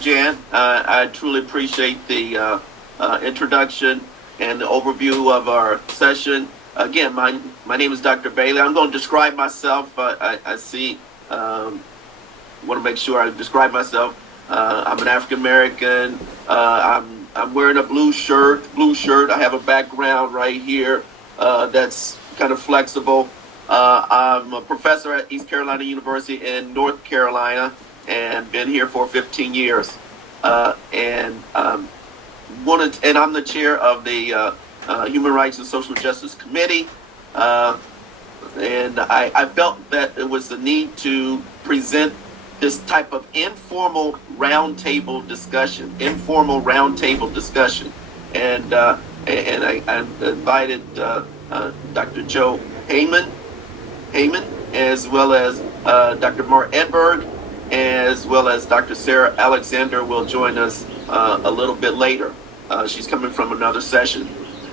Jan. I truly appreciate the introduction and the overview of our session. Again, my name is Dr. Bailey. I'm going to describe myself. I see, want to make sure I describe myself. I'm an African American. I'm wearing a blue shirt. I have a background right here that's kind of flexible. I'm a professor at East Carolina University in North Carolina and been here for 15 years. And I'm the chair of the Human Rights and Social Justice Committee. And I felt that it was the need to present this type of informal roundtable discussion. And I invited Dr. Joe Heyman, as well as Dr. Mark Edberg, as well as Dr. Sara Alexander will join us a little bit later. She's coming from another session.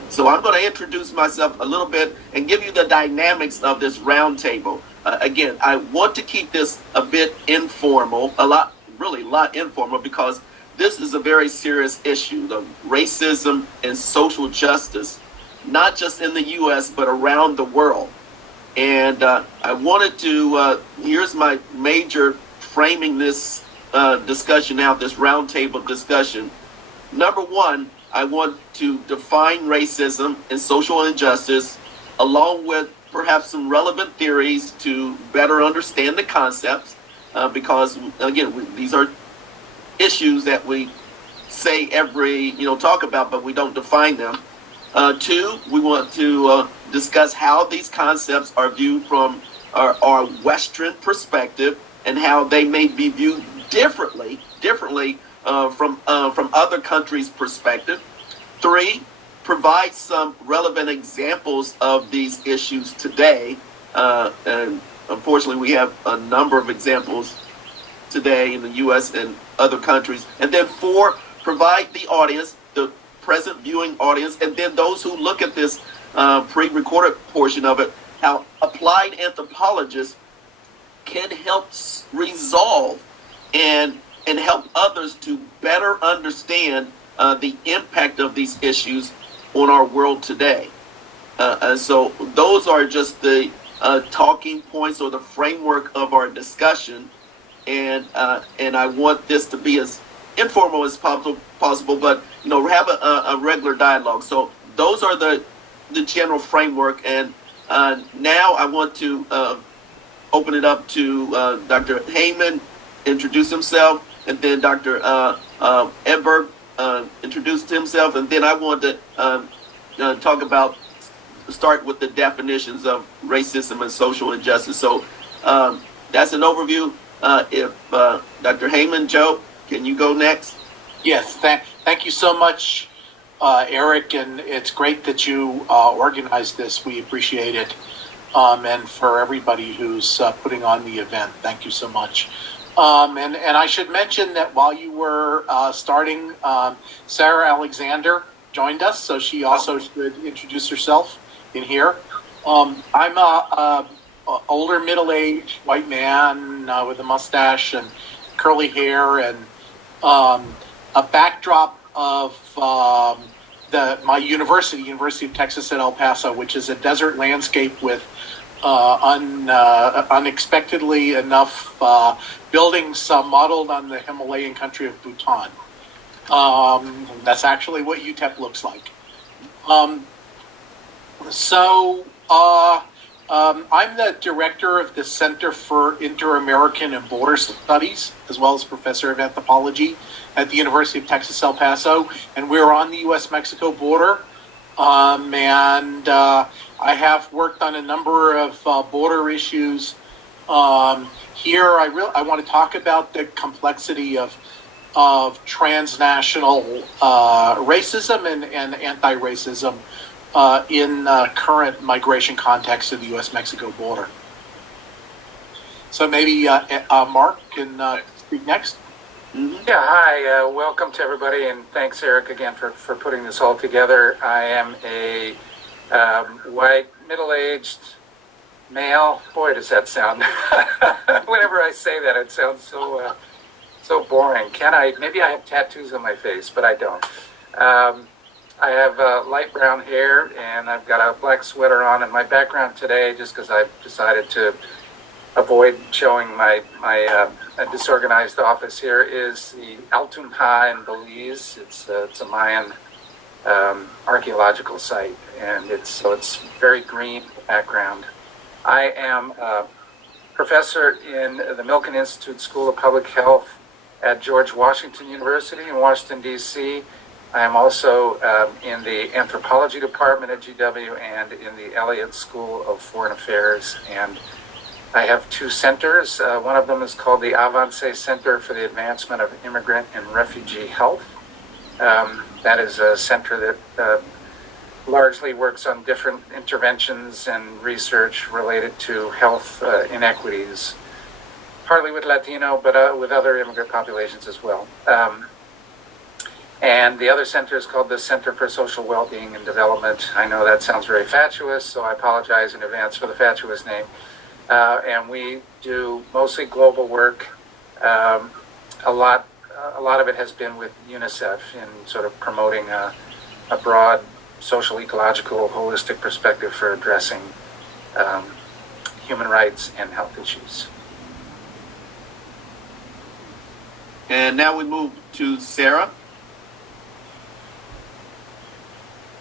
So I'm going to introduce myself a little bit and give you the dynamics of this roundtable. Again, I want to keep this a bit informal, a lot informal, because this is a very serious issue, the racism and social justice, not just in the U.S., but around the world. And I wanted to, here's my major framing this discussion out, this roundtable discussion. Number one, I want to define racism and social injustice, along with perhaps some relevant theories to better understand the concepts, because again, these are issues that we say talk about, but we don't define them. Two, we want to discuss how these concepts are viewed from our Western perspective and how they may be viewed differently from other countries' perspective. Three, provide some relevant examples of these issues today. And unfortunately, we have a number of examples today in the U.S. and other countries. And then four, provide the audience, the present viewing audience, and then those who look at this pre-recorded portion of it, how applied anthropologists can help resolve and help others to better understand the impact of these issues on our world today. So those are just the talking points or the framework of our discussion, and I want this to be as informal as possible, but have a regular dialogue. So those are the general framework, and now I want to open it up to Dr. Heyman, introduce himself, and then Dr. Edberg introduced himself, and then I want to start with the definitions of racism and social injustice. So that's an overview. If Dr. Heyman, Joe, can you go next? Yes, thank you so much, Eric, and it's great that you organized this. We appreciate it. And for everybody who's putting on the event, thank you so much. And I should mention that while you were starting, Sara Alexander joined us, so she also should introduce herself in here. I'm a older, middle-aged white man with a mustache and curly hair, and a backdrop of my University of Texas at El Paso, which is a desert landscape with unexpectedly enough buildings modeled on the Himalayan country of Bhutan. That's actually what UTEP looks like. I'm the director of the Center for Inter-American and Border Studies, as well as professor of anthropology at the University of Texas, El Paso, and we're on the U.S.-Mexico border. And I have worked on a number of border issues. Here, I want to talk about the complexity of transnational racism and anti-racism in current migration context of the U.S.-Mexico border. So maybe Mark can speak next. Mm-hmm. Yeah, hi, welcome to everybody, and thanks, Eric, again for putting this all together. I am a white, middle-aged male. Boy, does that sound, whenever I say that, it sounds So boring. Maybe I have tattoos on my face, but I don't. I have light brown hair, and I've got a black sweater on, and my background today, just because I've decided to avoid showing my disorganized office here, is the Altumha in Belize. It's a Mayan archaeological site, and it's very green background. I am a professor in the Milken Institute School of Public Health at George Washington University in Washington, D.C. I am also in the anthropology department at GW and in the Elliott School of Foreign Affairs. And I have two centers. One of them is called the Avance Center for the Advancement of Immigrant and Refugee Health. That is a center that largely works on different interventions and research related to health inequities, partly with Latino, but with other immigrant populations as well. And the other center is called the Center for Social Wellbeing and Development. I know that sounds very fatuous, so I apologize in advance for the fatuous name. And we do mostly global work. A lot of it has been with UNICEF in sort of promoting a broad social, ecological, holistic perspective for addressing human rights and health issues. And now we move to Sara.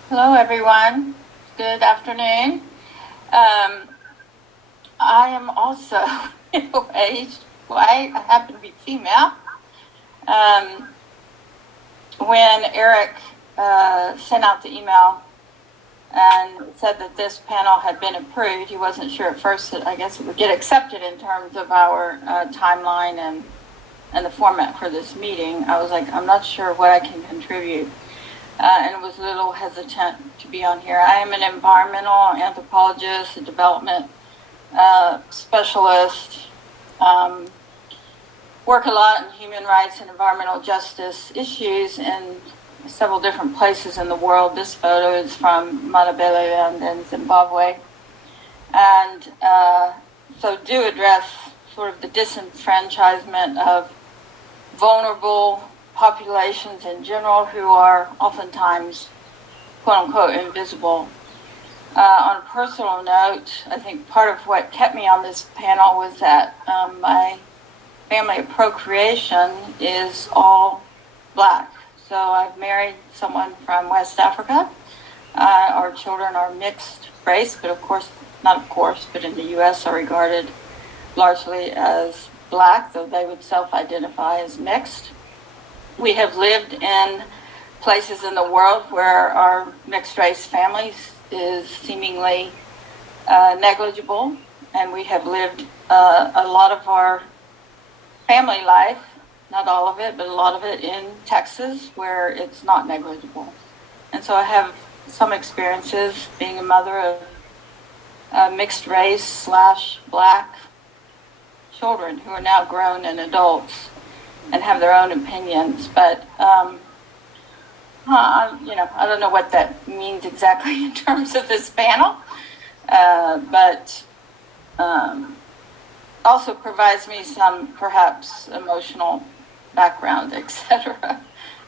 Hello, everyone. Good afternoon. I am also middle-aged, white. I happen to be female. When Eric sent out the email and said that this panel had been approved, he wasn't sure at first that I guess it would get accepted in terms of our timeline and the format for this meeting. I was like, I'm not sure what I can contribute. And was a little hesitant to be on here. I am an environmental anthropologist, a development specialist, work a lot in human rights and environmental justice issues in several different places in the world. This photo is from Matabeleland in Zimbabwe. And so do address sort of the disenfranchisement of vulnerable populations in general who are oftentimes, quote unquote, invisible. On a personal note, I think part of what kept me on this panel was that my family of procreation is all Black. So I've married someone from West Africa. Our children are mixed race, but but in the U.S. are regarded largely as Black, though they would self-identify as mixed. We have lived in places in the world where our mixed race families is seemingly negligible, and we have lived a lot of our family life, not all of it, but a lot of it in Texas, where it's not negligible. And so I have some experiences being a mother of mixed race / Black children who are now grown and adults and have their own opinions, but I don't know what that means exactly in terms of this panel, but also provides me some perhaps emotional background, etc.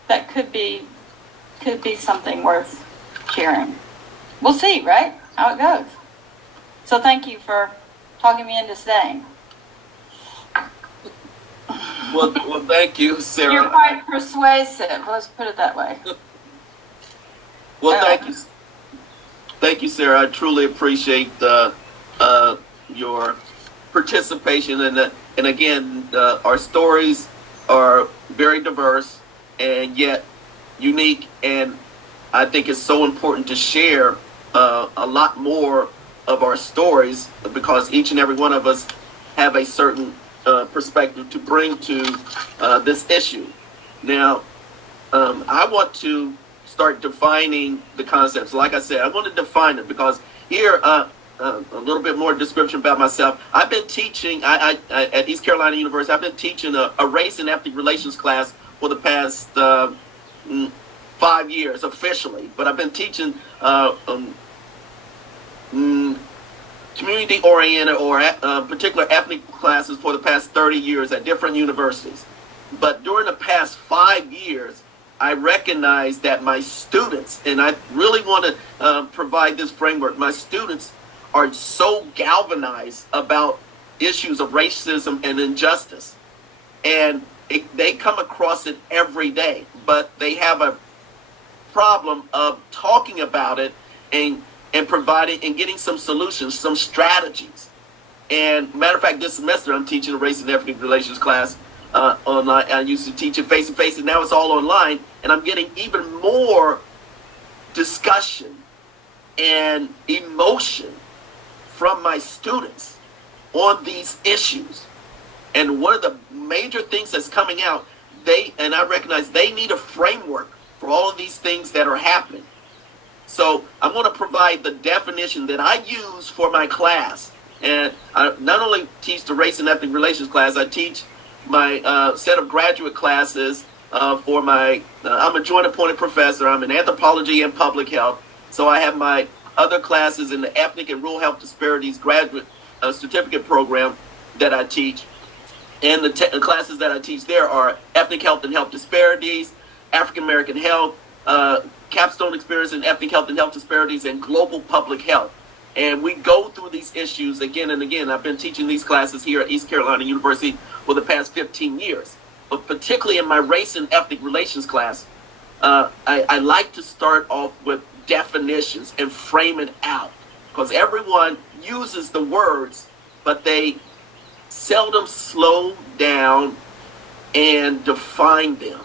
That could be something worth sharing. We'll see, right? How it goes. So thank you for talking me into staying. Well, thank you, Sara. You're quite persuasive. Let's put it that way. Well, thank you, Sara. I truly appreciate your participation, and again, our stories are very diverse and yet unique, and I think it's so important to share a lot more of our stories because each and every one of us have a certain perspective to bring to this issue. Now, I want to start defining the concepts. Like I said, I want to define it because here, a little bit more description about myself. I've been teaching I at East Carolina University. I've been teaching a race and ethnic relations class for the past 5 years officially, but I've been teaching community-oriented or particular ethnic classes for the past 30 years at different universities. But during the past 5 years, I recognize that my students, and I really want to provide this framework, my students are so galvanized about issues of racism and injustice. And they come across it every day, but they have a problem of talking about it and providing and getting some solutions, some strategies. And matter of fact, this semester I'm teaching a race and ethnic relations class online. I used to teach it face to face, and now it's all online. And I'm getting even more discussion and emotion from my students on these issues. And one of the major things that's coming out, and I recognize they need a framework for all of these things that are happening. So I'm going to provide the definition that I use for my class. And I not only teach the race and ethnic relations class, I teach my set of graduate classes for my, I'm a joint appointed professor. I'm in anthropology and public health. So I have my other classes in the ethnic and rural health disparities graduate certificate program that I teach. And the classes that I teach there are ethnic health and health disparities, African American health, capstone experience in ethnic health and health disparities, and global public health. And we go through these issues again and again. I've been teaching these classes here at East Carolina University for the past 15 years. But particularly in my race and ethnic relations class, I like to start off with definitions and frame it out. Because everyone uses the words, but they seldom slow down and define them.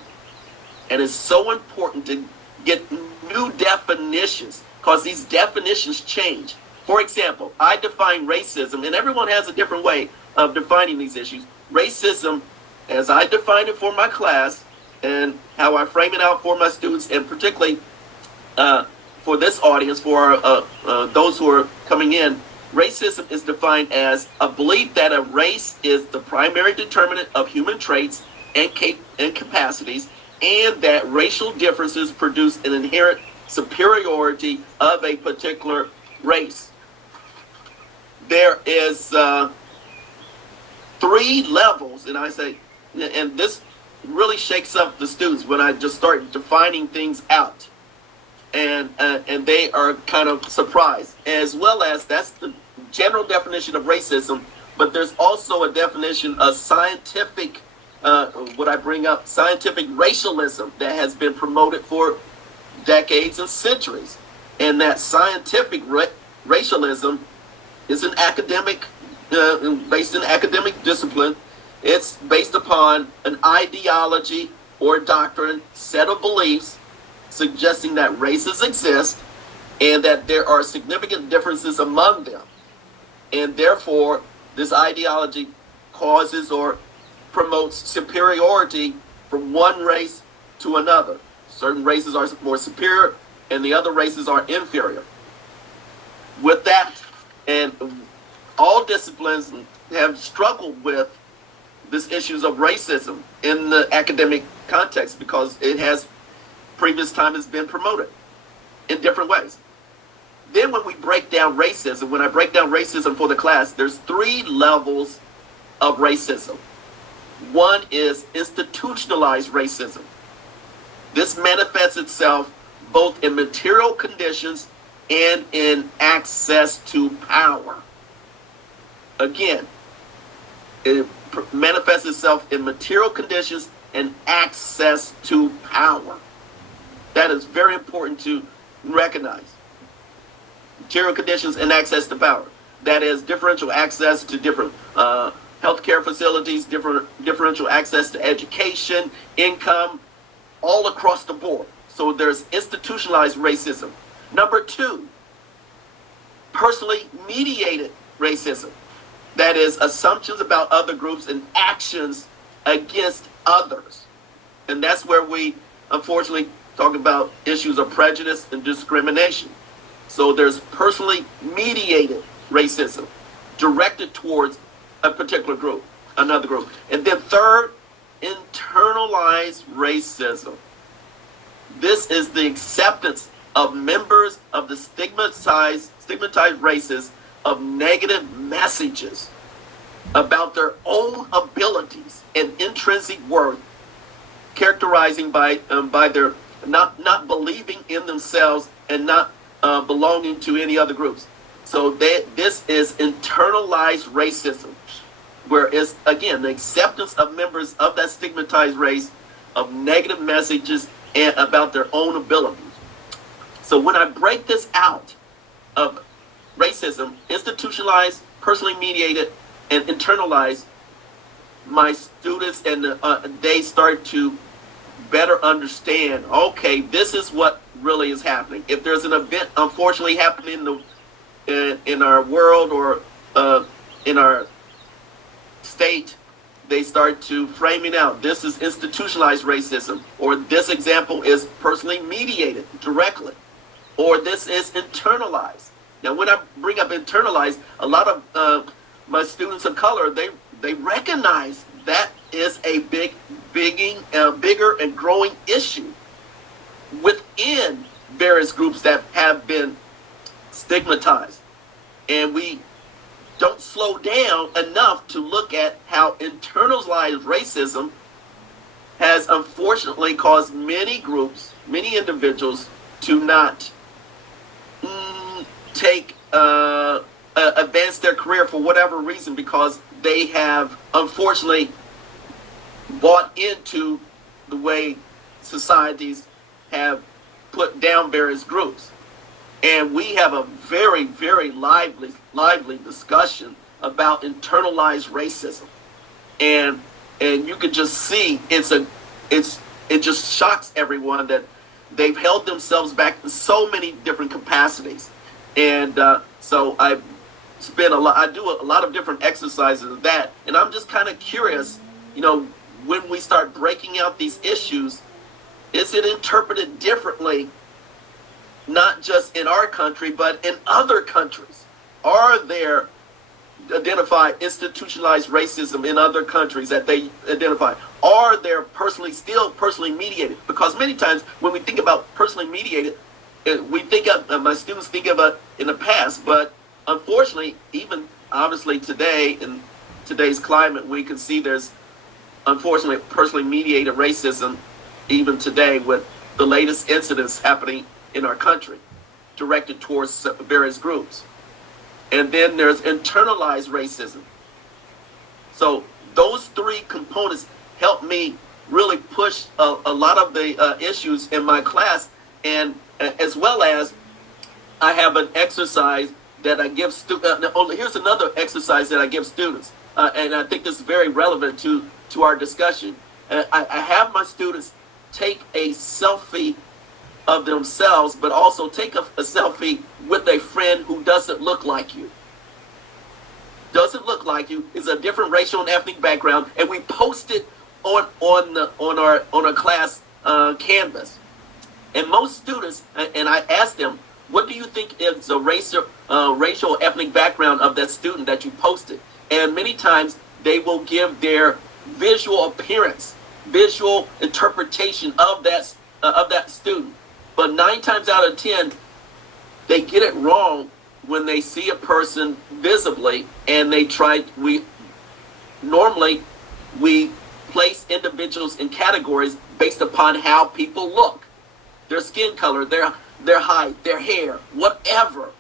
And it's so important to get new definitions, because these definitions change. For example, I define racism, and everyone has a different way of defining these issues. Racism, as I define it for my class, and how I frame it out for my students, and particularly for this audience, for those who are coming in, racism is defined as a belief that a race is the primary determinant of human traits and capacities, and that racial differences produce an inherent superiority of a particular race. There is 3 levels, and I say, and this really shakes up the students when I just start defining things out, and they are kind of surprised, as well as that's the general definition of racism, but there's also a definition of scientific, what I bring up, scientific racialism that has been promoted for decades and centuries. And that scientific racialism is an academic, based in academic discipline. It's based upon an ideology or doctrine, set of beliefs, suggesting that races exist and that there are significant differences among them. And therefore, this ideology causes or promotes superiority from one race to another. Certain races are more superior and the other races are inferior. With that, and all disciplines have struggled with this issues of racism in the academic context, because it has previous time has been promoted in different ways. Then when we break down racism, when I break down racism for the class, there's 3 levels of racism. One is institutionalized racism. This manifests itself both in material conditions and in access to power. Again, it manifests itself in material conditions and access to power. That is very important to recognize. Material conditions and access to power. That is differential access to different healthcare facilities, differential access to education, income, all across the board. So there's institutionalized racism. Number 2, personally mediated racism. That is assumptions about other groups and actions against others. And that's where we, unfortunately, talk about issues of prejudice and discrimination. So there's personally mediated racism directed towards a particular group, another group. And then third, internalized racism. This is the acceptance of members of the stigmatized races of negative messages about their own abilities and intrinsic worth characterizing by their not believing in themselves and not belonging to any other groups. So this is internalized racism, where it's, again, the acceptance of members of that stigmatized race of negative messages and about their own abilities. So when I break this out of racism, institutionalized, personally mediated, and internalized, my students and they start to better understand, okay, this is what really is happening. If there's an event unfortunately happening in our world or in our state, they start to framing out, this is institutionalized racism, or this example is personally mediated directly, or this is internalized. Now, when I bring up internalized, a lot of my students of color, they recognize that is a bigger and growing issue within various groups that have been stigmatized. And we don't slow down enough to look at how internalized racism has unfortunately caused many groups, many individuals to not advance their career for whatever reason, because they have unfortunately bought into the way societies have put down various groups. And we have a very, very lively discussion about internalized racism. And you could just see it just shocks everyone that they've held themselves back in so many different capacities. And so I do a lot of different exercises of that. And I'm just kind of curious, when we start breaking out these issues, is it interpreted differently, not just in our country, but in other countries? Are there identified institutionalized racism in other countries that they identify? Are there still personally mediated? Because many times when we think about personally mediated, we think of, my students think of it in the past, but unfortunately, even obviously today, in today's climate, we can see there's unfortunately personally mediated racism even today with the latest incidents happening in our country directed towards various groups. And then there's internalized racism. So those three components help me really push a lot of the issues in my class, and as well as I have an exercise that I give students. Here's another exercise that I give students, and I think this is very relevant to our discussion. I have my students take a selfie of themselves, but also take a selfie with a friend who doesn't look like you. Doesn't look like you, is a different racial and ethnic background, and we post it on our class canvas. And most students, and I ask them, what do you think is the racial ethnic background of that student that you posted? And many times they will give their visual appearance, visual interpretation of that student. But 9 times out of 10, they get it wrong when they see a person visibly, and we place individuals in categories based upon how people look, their skin color, their height, their hair, whatever.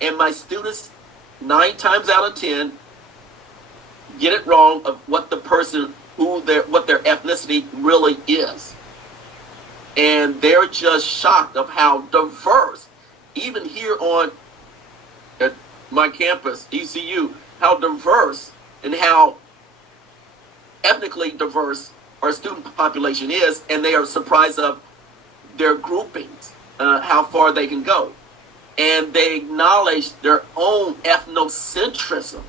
And my students, 9 times out of 10, get it wrong of what the person, what their ethnicity really is. And they're just shocked of how diverse, even here at my campus, ECU, how diverse and how ethnically diverse our student population is, and they are surprised of their groupings, how far they can go. And they acknowledge their own ethnocentrism.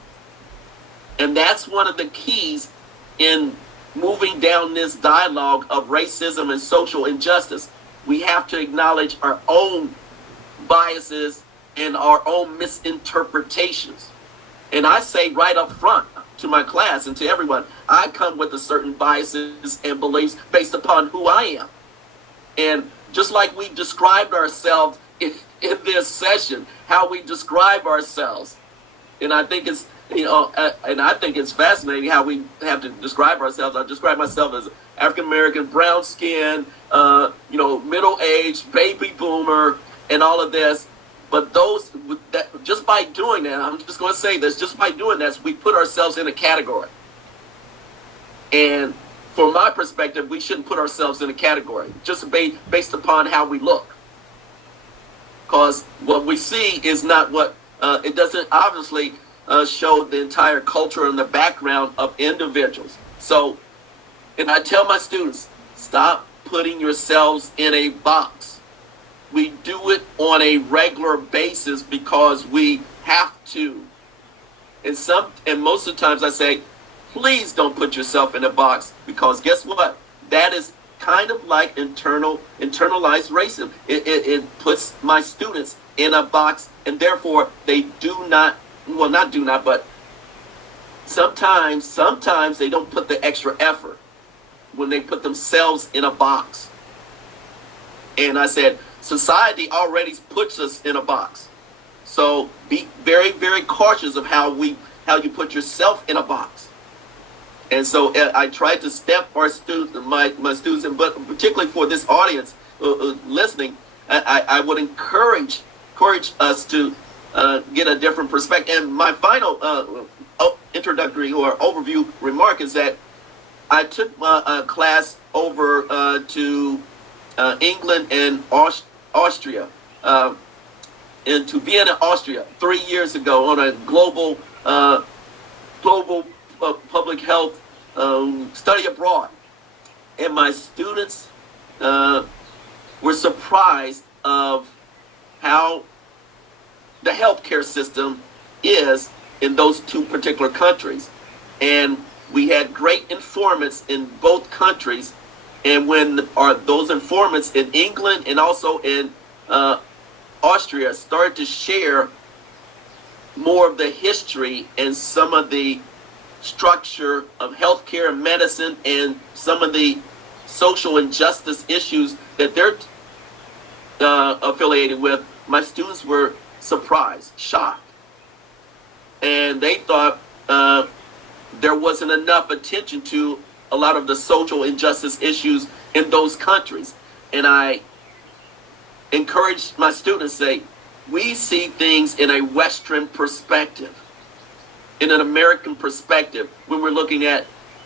And that's one of the keys in moving down this dialogue of racism and social injustice. We have to acknowledge our own biases and our own misinterpretations. And I say right up front to my class and to everyone, I come with a certain biases and beliefs based upon who I am. And just like we described ourselves in this session, how we describe ourselves. And I think it's, and I think it's fascinating how we have to describe ourselves. I describe myself African American, brown skin, middle aged, baby boomer, and all of this. But just by doing that, I'm just going to say this, just by doing this, we put ourselves in a category. And from my perspective, we shouldn't put ourselves in a category just based upon how we look. Because what we see is not what, it doesn't obviously show the entire culture and the background of individuals. So, and I tell my students, stop putting yourselves in a box. We do it on a regular basis because we have to. And most of the times I say, please don't put yourself in a box, because guess what? That is kind of like internalized racism. It puts my students in a box, and therefore they but sometimes they don't put the extra effort when they put themselves in a box. And I said, society already puts us in a box. So be very, very cautious of how you put yourself in a box. And so I tried to step my students in, but particularly for this audience listening, I would encourage us to get a different perspective. And my final introductory or overview remark is that I took my class over to England and Austria, into Vienna, Austria, 3 years ago on a global public health study abroad. And my students were surprised of how the healthcare system is in those two particular countries. And we had great informants in both countries. And when those informants in England and also in Austria started to share more of the history and some of the structure of healthcare and medicine and some of the social injustice issues that they're affiliated with, my students were surprised, shocked. And they thought there wasn't enough attention to a lot of the social injustice issues in those countries. And I encouraged my students to say, we see things in a Western perspective, in an American perspective, when we're looking at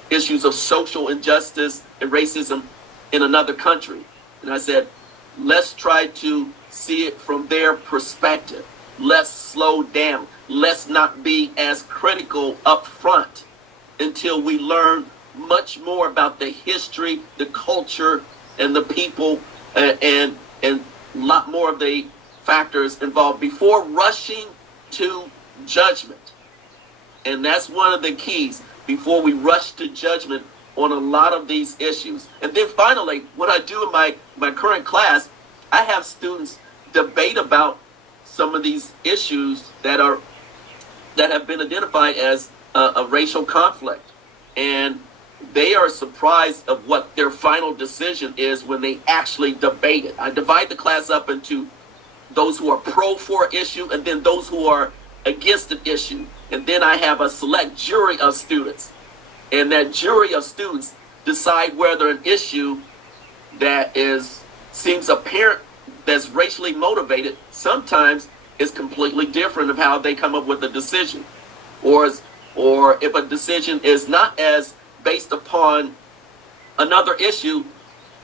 issues of social injustice and racism in another country. And I said, let's try to see it from their perspective. Let's slow down. Let's not be as critical up front until we learn much more about the history, the culture, and the people, and a lot more of the factors involved before rushing to judgment. And that's one of the keys, before we rush to judgment on a lot of these issues. And then finally, what I do in my current class, I have students debate about some of these issues that have been identified as a racial conflict. And they are surprised of what their final decision is when they actually debate it. I divide the class up into those who are pro for an issue and then those who are against an issue. And then I have a select jury of students. And that jury of students decide whether an issue that seems apparent, that's racially motivated, sometimes is completely different of how they come up with a decision. Or if a decision is not as based upon another issue,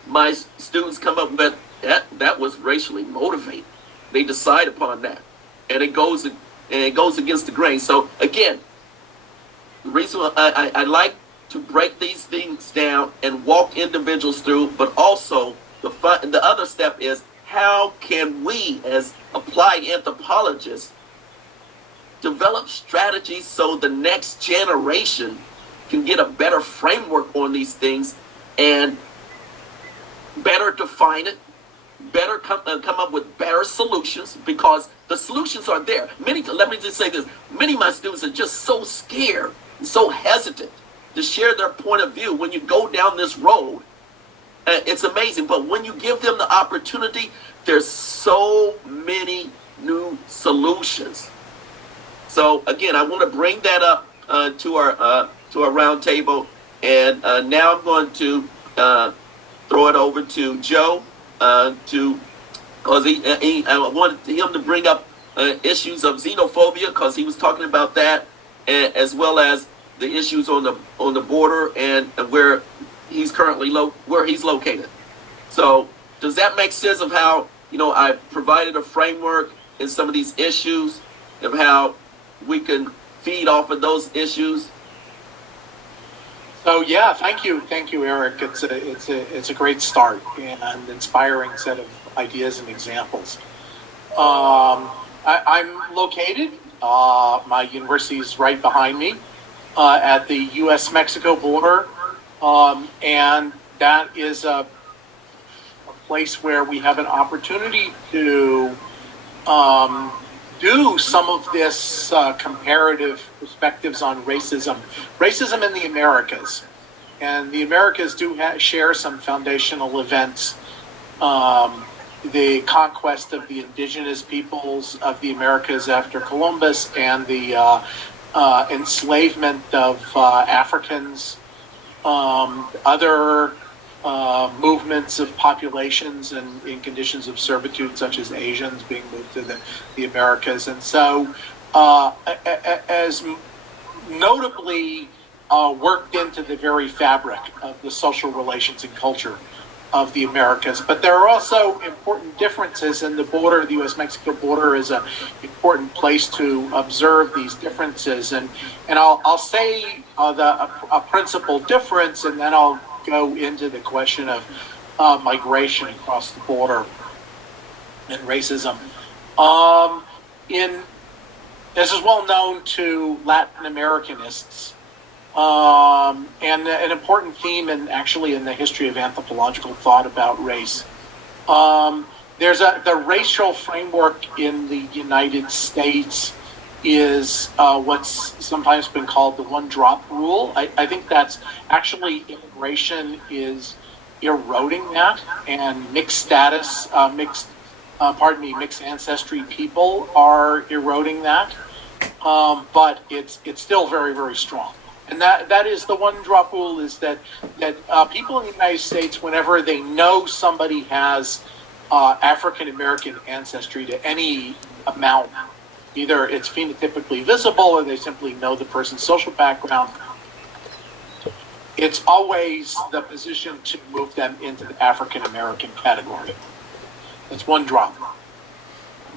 my students come up with that was racially motivated. They decide upon that, and it goes against the grain. So again, the reason I like to break these things down and walk individuals through, but also the other step is, how can we as applied anthropologists develop strategies so the next generation can get a better framework on these things and better define it, better come up with better solutions, because the solutions are there. Let me just say this, many of my students are just so scared and so hesitant to share their point of view. When you go down this road, it's amazing, but when you give them the opportunity, there's so many new solutions. So again, I want to bring that up to our round table, and now I'm going to throw it over to Joe because I wanted him to bring up issues of xenophobia because he was talking about that, as well as the issues on the border and where he's currently located. So does that make sense of how I provided a framework in some of these issues of how we can feed off of those issues? So yeah, thank you, Eric. It's a great start and inspiring set of ideas and examples. I'm located. My university is right behind me at the U.S.-Mexico border, and that is a place where we have an opportunity to do some of this comparative perspectives on racism in the Americas. And the Americas do share some foundational events. The conquest of the indigenous peoples of the Americas after Columbus and the enslavement of Africans, other movements of populations and in conditions of servitude, such as Asians being moved to the Americas. And so, as notably worked into the very fabric of the social relations and culture of the Americas. But there are also important differences in the border. The U.S.-Mexico border is an important place to observe these differences. And I'll say a principal difference, and then I'll go into the question of migration across the border and racism. This is well known to Latin Americanists, and an important theme in the history of anthropological thought about race. There's the racial framework in the United States is what's sometimes been called the one-drop rule. I think that's actually immigration is eroding that, and mixed ancestry people are eroding that. But it's still very, very strong. And that is the one-drop rule, is that people in the United States, whenever they know somebody has African-American ancestry to any amount, either it's phenotypically visible or they simply know the person's social background, it's always the position to move them into the African-American category. That's one drop.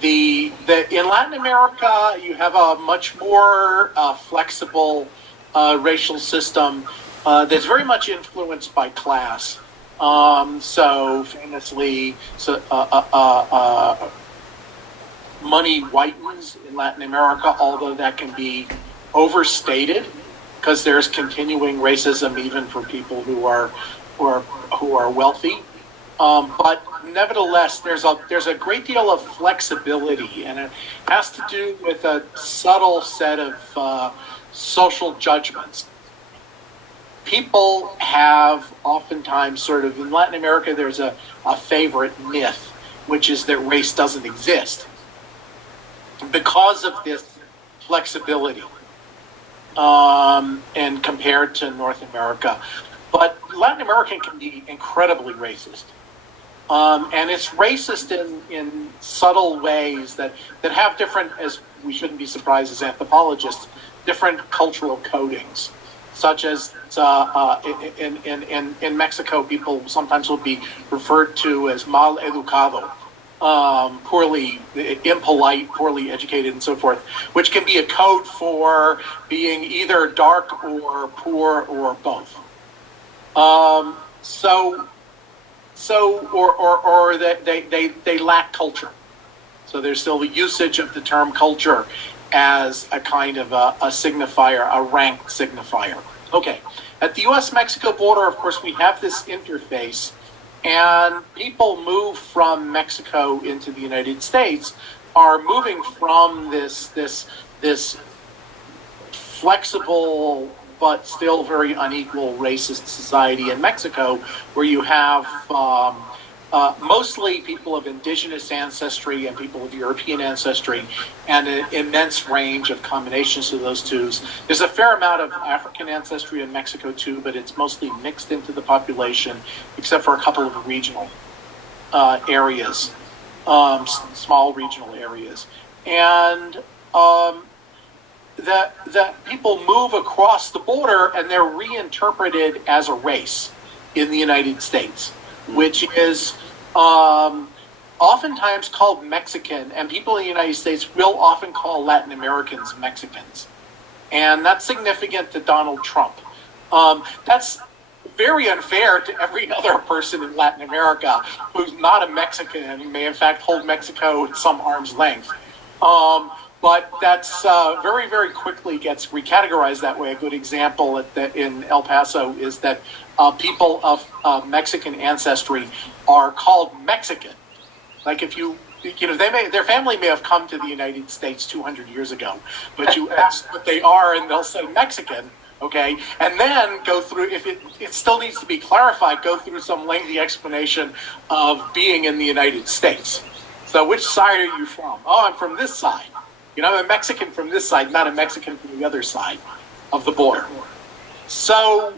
In Latin America, you have a much more flexible racial system that's very much influenced by class. So famously, money whitens in Latin America, although that can be overstated because there's continuing racism even for people who are wealthy. But nevertheless, there's a great deal of flexibility, and it has to do with a subtle set of social judgments. People have oftentimes sort of, in Latin America, there's a favorite myth, which is that race doesn't exist because of this flexibility, and compared to North America. But Latin America can be incredibly racist. And it's racist in subtle ways that have different, as we shouldn't be surprised as anthropologists, different cultural codings, such as in Mexico, people sometimes will be referred to as mal educado, poorly, impolite, poorly educated, and so forth, which can be a code for being either dark or poor or both. Or that they lack culture. So there's still the usage of the term culture as a kind of a signifier, a rank signifier. Okay, at the U.S.-Mexico border, of course, we have this interface, and people move from Mexico into the United States are moving from this flexible but still very unequal racist society in Mexico, where you have mostly people of indigenous ancestry and people of European ancestry, and an immense range of combinations of those two. There's a fair amount of African ancestry in Mexico too, but it's mostly mixed into the population, except for a couple of regional areas, small regional areas. And that people move across the border and they're reinterpreted as a race in the United States, which is oftentimes called Mexican, and people in the United States will often call Latin Americans Mexicans. And that's significant to Donald Trump. That's very unfair to every other person in Latin America who's not a Mexican and may in fact hold Mexico at some arm's length. But that's very, very quickly gets recategorized that way. A good example in El Paso is that people of Mexican ancestry are called Mexican. Like if their family may have come to the United States 200 years ago, but you ask what they are and they'll say Mexican, okay? And then go through, if it still needs to be clarified, go through some lengthy explanation of being in the United States. So which side are you from? Oh, I'm from this side. I'm a Mexican from this side, not a Mexican from the other side of the border. So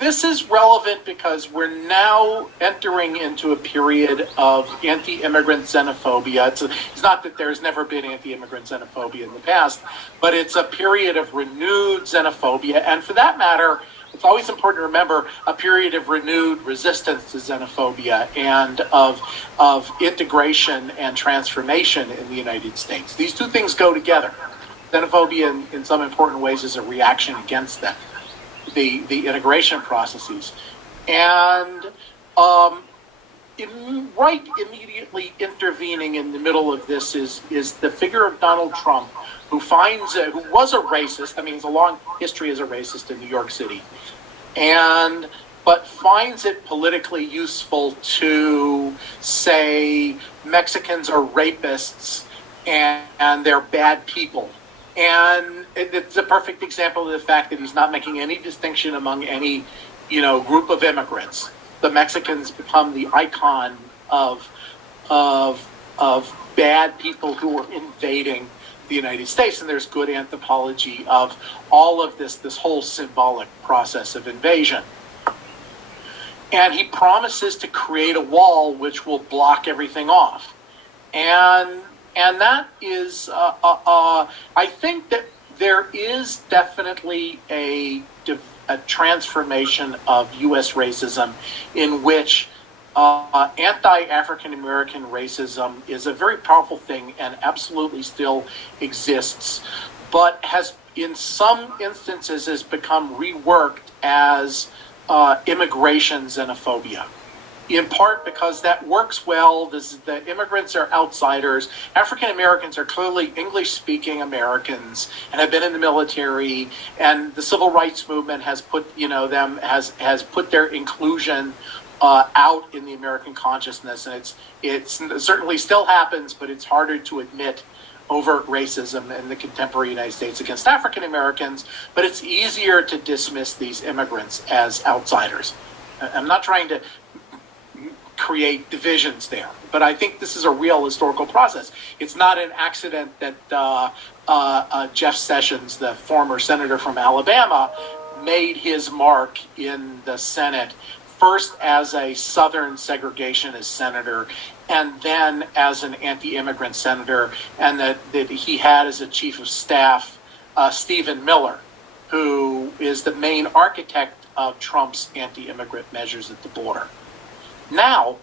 this is relevant because we're now entering into a period of anti-immigrant xenophobia. It's not that there's never been anti-immigrant xenophobia in the past, but it's a period of renewed xenophobia. And for that matter, it's always important to remember a period of renewed resistance to xenophobia and of integration and transformation in the United States. These two things go together. Xenophobia in some important ways is a reaction against them, the integration processes. And right immediately intervening in the middle of this is the figure of Donald Trump, who was a racist. I mean, he's a long history as a racist in New York City, but finds it politically useful to say Mexicans are rapists and they're bad people. And it's a perfect example of the fact that he's not making any distinction among any, group of immigrants. The Mexicans become the icon of bad people who are invading the United States, and there's good anthropology of all of this whole symbolic process of invasion. And he promises to create a wall which will block everything off. And that is, I think that there is definitely a transformation of U.S. racism in which anti-African American racism is a very powerful thing and absolutely still exists, but has in some instances has become reworked as immigration xenophobia. In part because that works well. The immigrants are outsiders. African Americans are clearly English-speaking Americans and have been in the military. And the civil rights movement has put has put their inclusion out in the American consciousness, and it certainly still happens, but it's harder to admit overt racism in the contemporary United States against African Americans. But it's easier to dismiss these immigrants as outsiders. I'm not trying to create divisions there, but I think this is a real historical process. It's not an accident that Jeff Sessions, the former senator from Alabama, made his mark in the Senate, first as a Southern segregationist senator, and then as an anti-immigrant senator, and that he had as a chief of staff Stephen Miller, who is the main architect of Trump's anti-immigrant measures at the border. Now,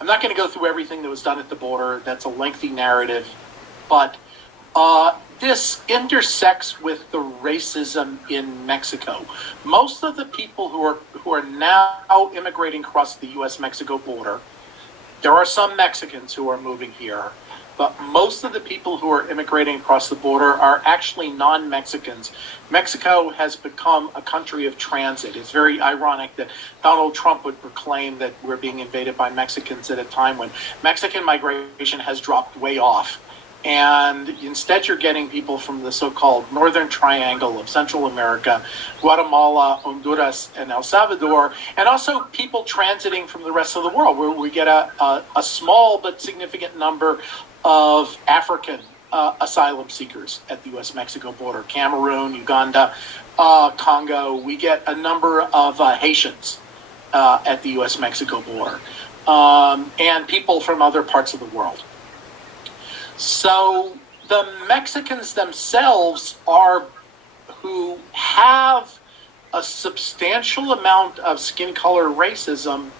I'm not going to go through everything that was done at the border. That's a lengthy narrative, but this intersects with the racism in Mexico. Most of the people who are now immigrating across the U.S.-Mexico border, there are some Mexicans who are moving here, but most of the people who are immigrating across the border are actually non-Mexicans. Mexico has become a country of transit. It's very ironic that Donald Trump would proclaim that we're being invaded by Mexicans at a time when Mexican migration has dropped way off. And instead you're getting people from the so-called Northern Triangle of Central America, Guatemala, Honduras, and El Salvador, and also people transiting from the rest of the world, where we get a small but significant number of African asylum seekers at the U.S.-Mexico border, Cameroon, Uganda, Congo. We get a number of Haitians at the U.S.-Mexico border, and people from other parts of the world. So the Mexicans themselves are who have a substantial amount of skin color racism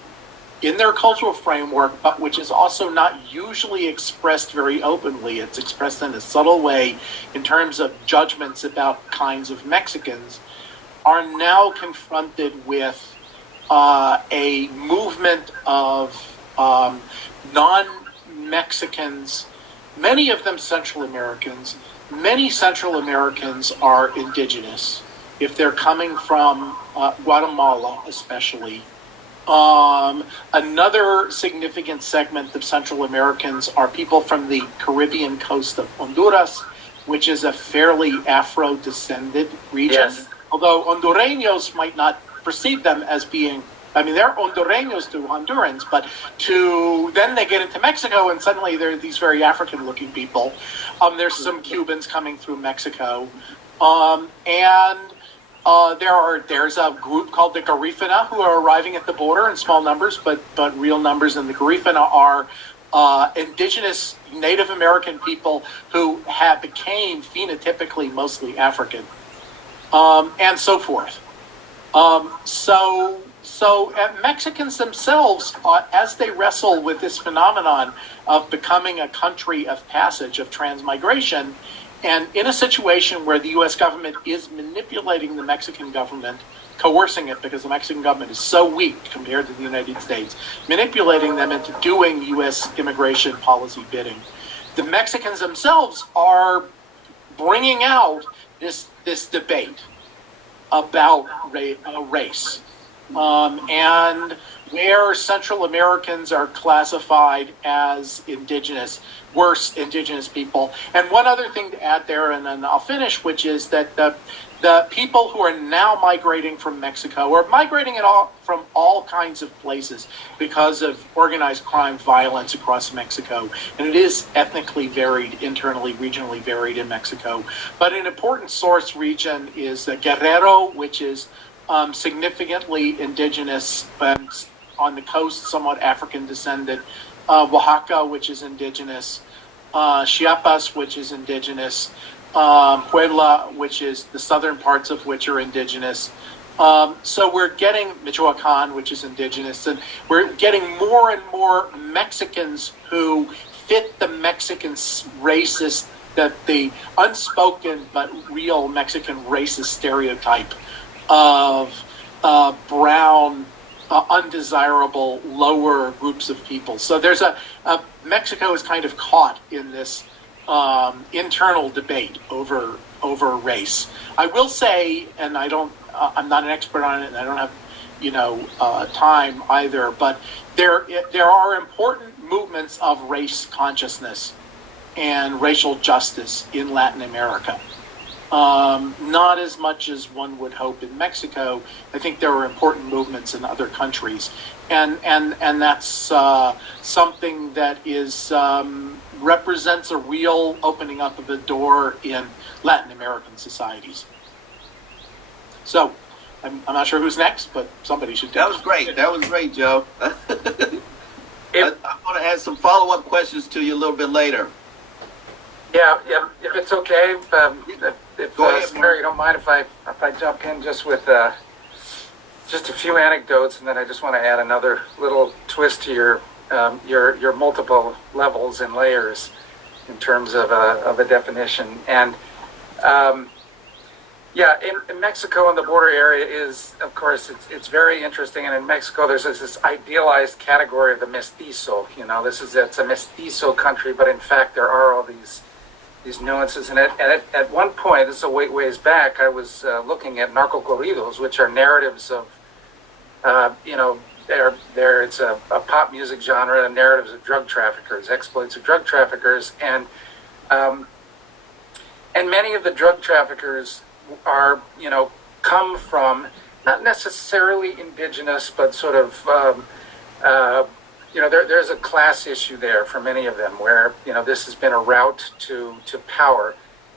in their cultural framework, but which is also not usually expressed very openly. It's expressed in a subtle way in terms of judgments about kinds of Mexicans, are now confronted with a movement of non-Mexicans, many of them Central Americans. Many Central Americans are indigenous, if they're coming from Guatemala especially. Another significant segment of Central Americans are people from the Caribbean coast of Honduras, which is a fairly Afro-descended region. Yes. Although Hondureños might not perceive them as being, I mean, they're Hondureños to Hondurans, but then they get into Mexico and suddenly they're these very African-looking people. There's some Cubans coming through Mexico. There's a group called the Garifuna who are arriving at the border in small numbers, but real numbers. And the Garifuna are indigenous Native American people who became phenotypically mostly African, and so forth. So Mexicans themselves, as they wrestle with this phenomenon of becoming a country of passage, of transmigration, and in a situation where the U.S. government is manipulating the Mexican government, coercing it because the Mexican government is so weak compared to the United States, manipulating them into doing U.S. immigration policy bidding, the Mexicans themselves are bringing out this debate about race. And where Central Americans are classified as indigenous, worse indigenous people. And one other thing to add there, and then I'll finish, which is that the people who are now migrating from Mexico are migrating from all kinds of places because of organized crime, violence across Mexico. And it is ethnically varied, internally, regionally varied in Mexico. But an important source region is Guerrero, which is significantly indigenous, on the coast, somewhat African descended, Oaxaca, which is indigenous, Chiapas, which is indigenous, Puebla, which is the southern parts of which are indigenous. So we're getting Michoacan, which is indigenous, and we're getting more and more Mexicans who fit the Mexican racist, the unspoken but real Mexican racist stereotype of brown, undesirable, lower groups of people. So there's Mexico is kind of caught in this internal debate over race. I will say, and I'm not an expert on it, and I don't have, time either, but there are important movements of race consciousness and racial justice in Latin America. Not as much as one would hope in Mexico. I think there are important movements in other countries, and that's something that is represents a real opening up of the door in Latin American societies. So, I'm not sure who's next, but somebody should. That was great. That was great, Joe. I'm going to ask some follow-up questions to you a little bit later. Yeah, if it's okay, if Sara, you don't mind if I jump in just with just a few anecdotes, and then I just want to add another little twist to your multiple levels and layers in terms of a definition. And in Mexico, and the border area is, of course, it's very interesting. And in Mexico, there's this idealized category of the mestizo. It's a mestizo country, but in fact, there are all these nuances in it. And at one point, this is a ways back, I was looking at narco corridos, which are narratives of, it's a pop music genre, narratives of drug traffickers, exploits of drug traffickers. And Um, and many of the drug traffickers are, come from not necessarily indigenous, but sort of, there's a class issue there for many of them where, this has been a route to power.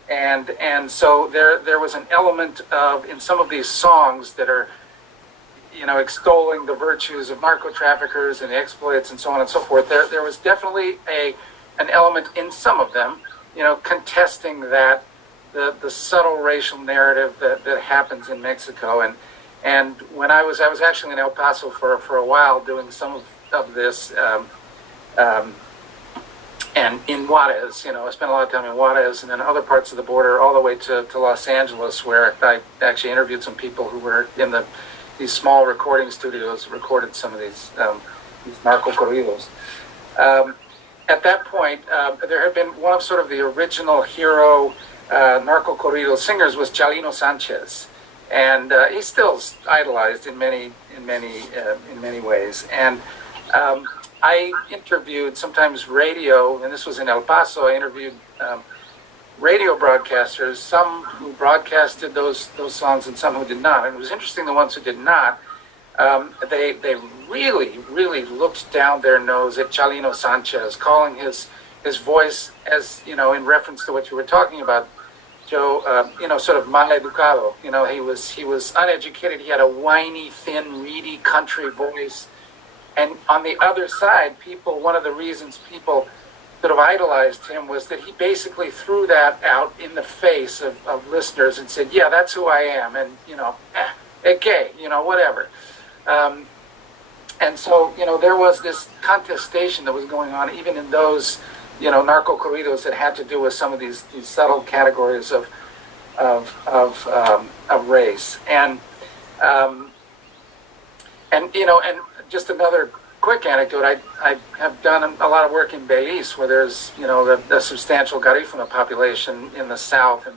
And so there was an element of, in some of these songs that are, extolling the virtues of narco traffickers and the exploits and so on and so forth, there was definitely an element in some of them, contesting that the subtle racial narrative that happens in Mexico. And when I was actually in El Paso for a while doing some of this, and in Juarez, I spent a lot of time in Juarez and then other parts of the border all the way to Los Angeles, where I actually interviewed some people who were in these small recording studios, recorded some of these narco corridos. At that point, there had been one of sort of the original hero narco corrido singers was Chalino Sanchez, and he's still idolized in many ways. And I interviewed sometimes radio, and this was in El Paso. I interviewed radio broadcasters, some who broadcasted those songs and some who did not. And it was interesting, the ones who did not, they really looked down their nose at Chalino Sanchez, calling his voice, as in reference to what you were talking about, Joe, sort of maleducado. He was uneducated. He had a whiny, thin, reedy country voice. And on the other side, one of the reasons people sort of idolized him was that he basically threw that out in the face of listeners and said, yeah, that's who I am. And, gay, whatever. And so, there was this contestation that was going on even in those, narco corridos that had to do with some of these subtle categories of race. And just another quick anecdote, I have done a lot of work in Belize, where there's, the substantial Garifuna population in the south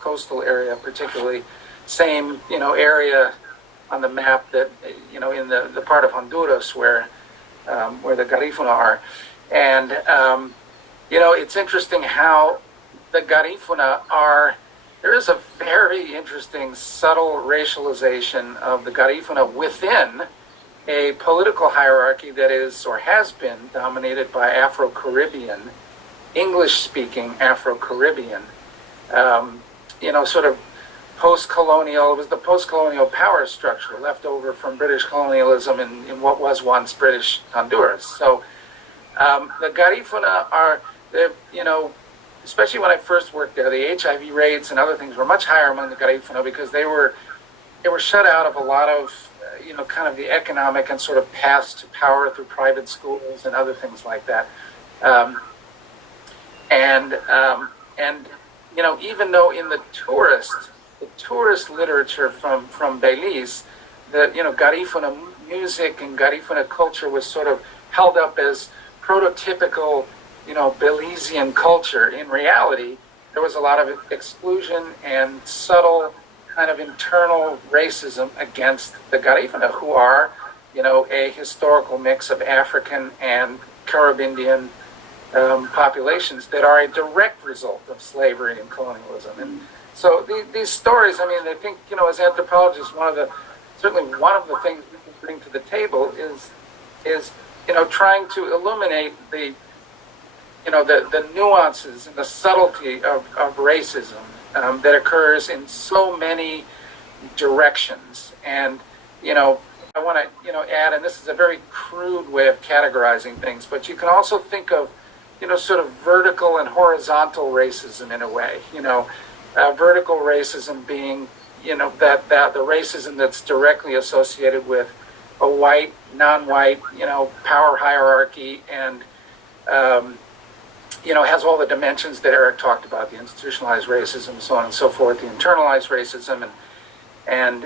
coastal area, particularly, same, area on the map that, in the part of Honduras where the Garifuna are. And, it's interesting how the Garifuna there is a very interesting subtle racialization of the Garifuna within a political hierarchy that is or has been dominated by Afro-Caribbean, English-speaking Afro-Caribbean, sort of post-colonial. It was the post-colonial power structure left over from British colonialism in what was once British Honduras. So the Garifuna are, especially when I first worked there, the HIV rates and other things were much higher among the Garifuna because they were shut out of a lot of kind of the economic and sort of paths to power through private schools and other things like that. Even though in the tourist literature from Belize, that Garifuna music and Garifuna culture was sort of held up as prototypical, Belizean culture. In reality, there was a lot of exclusion and subtle kind of internal racism against the Garifuna, who are, a historical mix of African and Caribbean populations that are a direct result of slavery and colonialism. And so these stories, I think, as anthropologists, certainly one of the things we can bring to the table is trying to illuminate the nuances and the subtlety of racism that occurs in so many directions. And, I want to, add, and this is a very crude way of categorizing things, but you can also think of, sort of vertical and horizontal racism in a way. Vertical racism being, that the racism that's directly associated with a white, non-white, power hierarchy and, has all the dimensions that Eric talked about, the institutionalized racism, so on and so forth, the internalized racism, and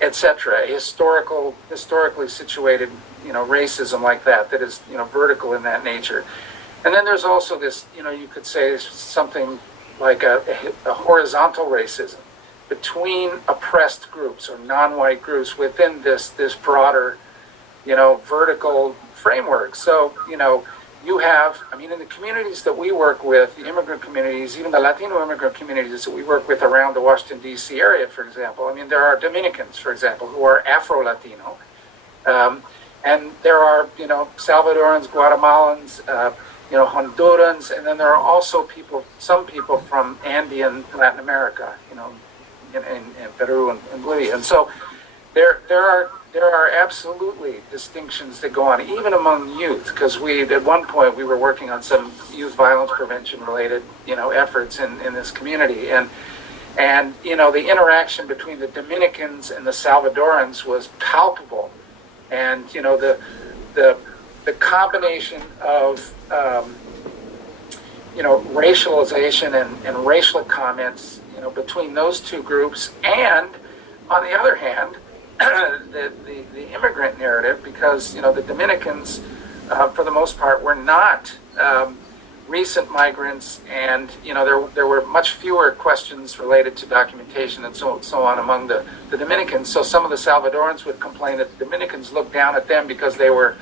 et cetera, historically situated, racism like that is, vertical in that nature. And then there's also this, you could say something like a horizontal racism between oppressed groups or non-white groups within this broader, vertical framework. So, you have, I mean, in the communities that we work with, the immigrant communities, even the Latino immigrant communities that we work with around the Washington, D.C. area, for example, I mean, there are Dominicans, for example, who are Afro-Latino. And there are, Salvadorans, Guatemalans, Hondurans, and then there are also some people from Andean Latin America, in Peru and Bolivia. And so there are absolutely distinctions that go on, even among youth, because at one point we were working on some youth violence prevention related, efforts in this community. And the interaction between the Dominicans and the Salvadorans was palpable. And, the combination of, racialization and racial comments, between those two groups, and on the other hand, the immigrant narrative, because, the Dominicans, for the most part, were not recent migrants, and, there were much fewer questions related to documentation and so on among the Dominicans. So some of the Salvadorans would complain that the Dominicans looked down at them because they were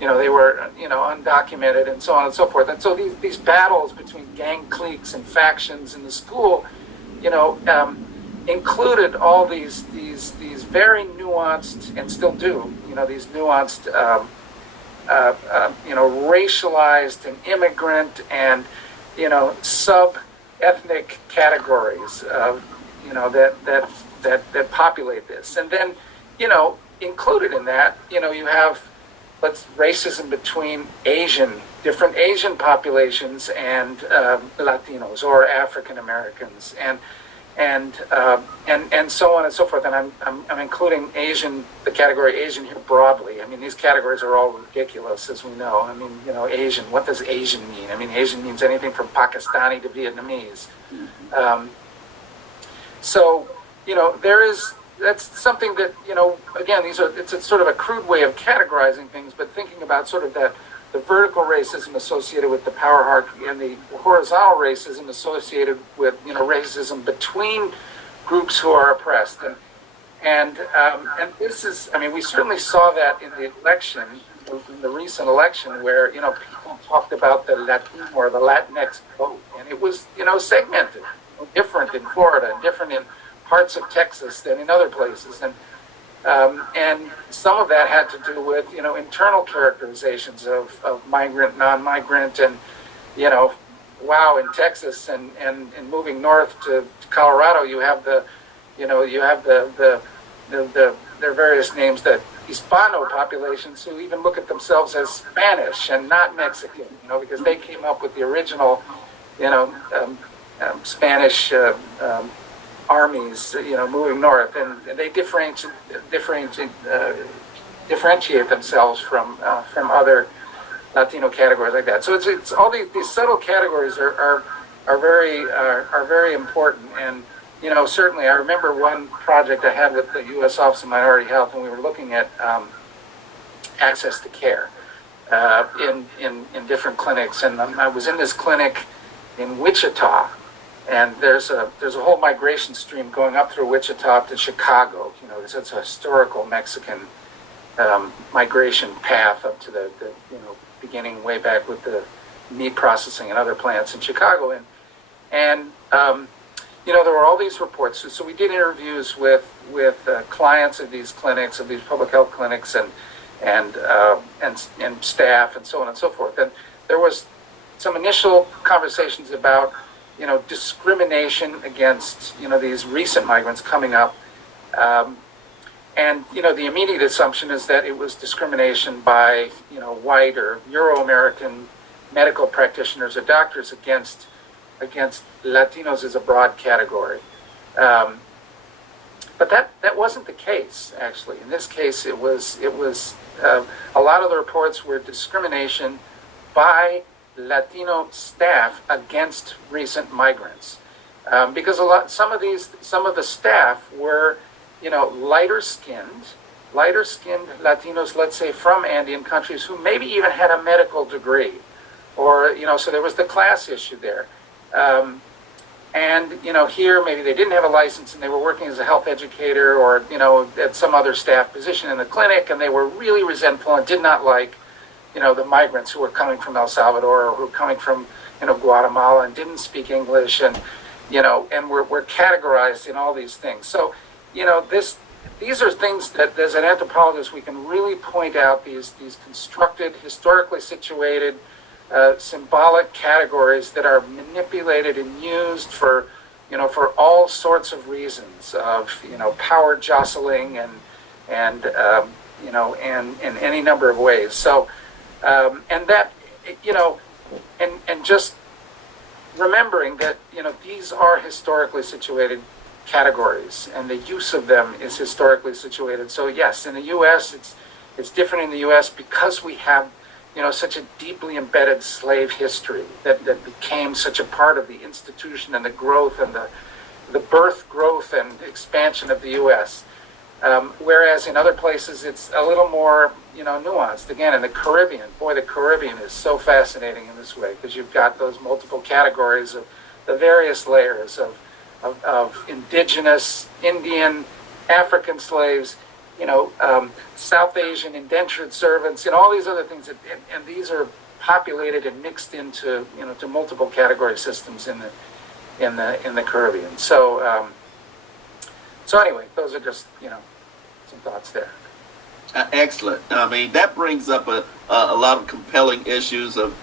undocumented and so on and so forth. And so these battles between gang cliques and factions in the school, included all these very nuanced, and still do, these nuanced, racialized and immigrant and, sub-ethnic categories of, that populate this. And then, included in that, you have racism between different Asian populations and Latinos or African Americans and so on and so forth. And I'm including the category Asian here broadly. I mean, these categories are all ridiculous, as we know. I mean, Asian, what does Asian mean? I mean, Asian means anything from Pakistani to Vietnamese. So, that's something that, again, it's a sort of a crude way of categorizing things, but thinking about sort of the vertical racism associated with the power hierarchy and the horizontal racism associated with, racism between groups who are oppressed. And this is, I mean, we certainly saw that in the election, in the recent election, where, people talked about the Latino or the Latinx vote, and it was, segmented, different in Florida, different in parts of Texas than in other places, and some of that had to do with internal characterizations of migrant, non-migrant, and in Texas and moving north to Colorado, you have their various names, that Hispano populations who even look at themselves as Spanish and not Mexican, because they came up with the original Spanish armies, moving north, and they differentiate themselves from other Latino categories like that. So it's all these subtle categories are very important. And certainly I remember one project I had with the U.S. Office of Minority Health, and we were looking at access to care in different clinics. And I was in this clinic in Wichita. And there's a whole migration stream going up through Wichita to Chicago. It's a historical Mexican migration path up to the beginning way back with the meat processing and other plants in Chicago. And there were all these reports. So we did interviews with clients of these clinics, of these public health clinics, and staff, and so on and so forth. And there was some initial conversations about discrimination against, these recent migrants coming up. And the immediate assumption is that it was discrimination by, white or Euro-American medical practitioners or doctors against Latinos as a broad category. But that wasn't the case, actually. In this case, it was a lot of the reports were discrimination by Latino staff against recent migrants, because some of the staff were, lighter skinned Latinos, let's say from Andean countries, who maybe even had a medical degree, or so there was the class issue there, and here maybe they didn't have a license and they were working as a health educator or at some other staff position in the clinic, and they were really resentful and did not like the migrants who were coming from El Salvador or who were coming from, Guatemala and didn't speak English, and, and we're categorized in all these things. So, these are things that, as an anthropologist, we can really point out these constructed, historically situated, symbolic categories that are manipulated and used for all sorts of reasons of, power jostling and any number of ways. So, and that, and just remembering that, these are historically situated categories, and the use of them is historically situated. So yes, in the U.S., it's different in the U.S. because we have, such a deeply embedded slave history that became such a part of the institution and the growth and the birth, growth, and expansion of the U.S. Whereas in other places, it's a little more, nuanced. Again, in the Caribbean, the Caribbean is so fascinating in this way because you've got those multiple categories of the various layers of indigenous, Indian, African slaves, South Asian indentured servants, and all these other things. And these are populated and mixed into, to multiple category systems in the Caribbean. So, anyway, those are just, some thoughts there. Excellent. I mean, that brings up a lot of compelling issues of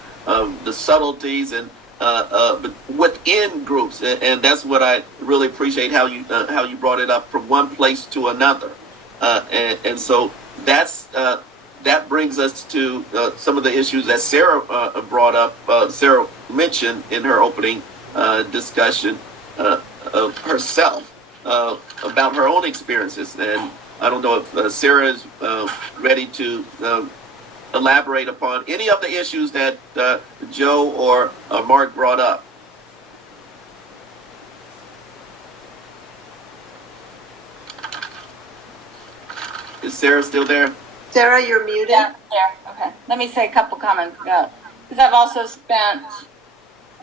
the subtleties and but within groups, and that's what I really appreciate how you brought it up from one place to another, and so that brings us to some of the issues that Sara brought up. Sara mentioned in her opening discussion of herself about her own experiences, and I don't know if Sara is ready to elaborate upon any of the issues that Joe or Mark brought up. Is Sara still there? Sara, you're muted. Yeah, there. Okay. Let me say a couple comments about, because I've also spent,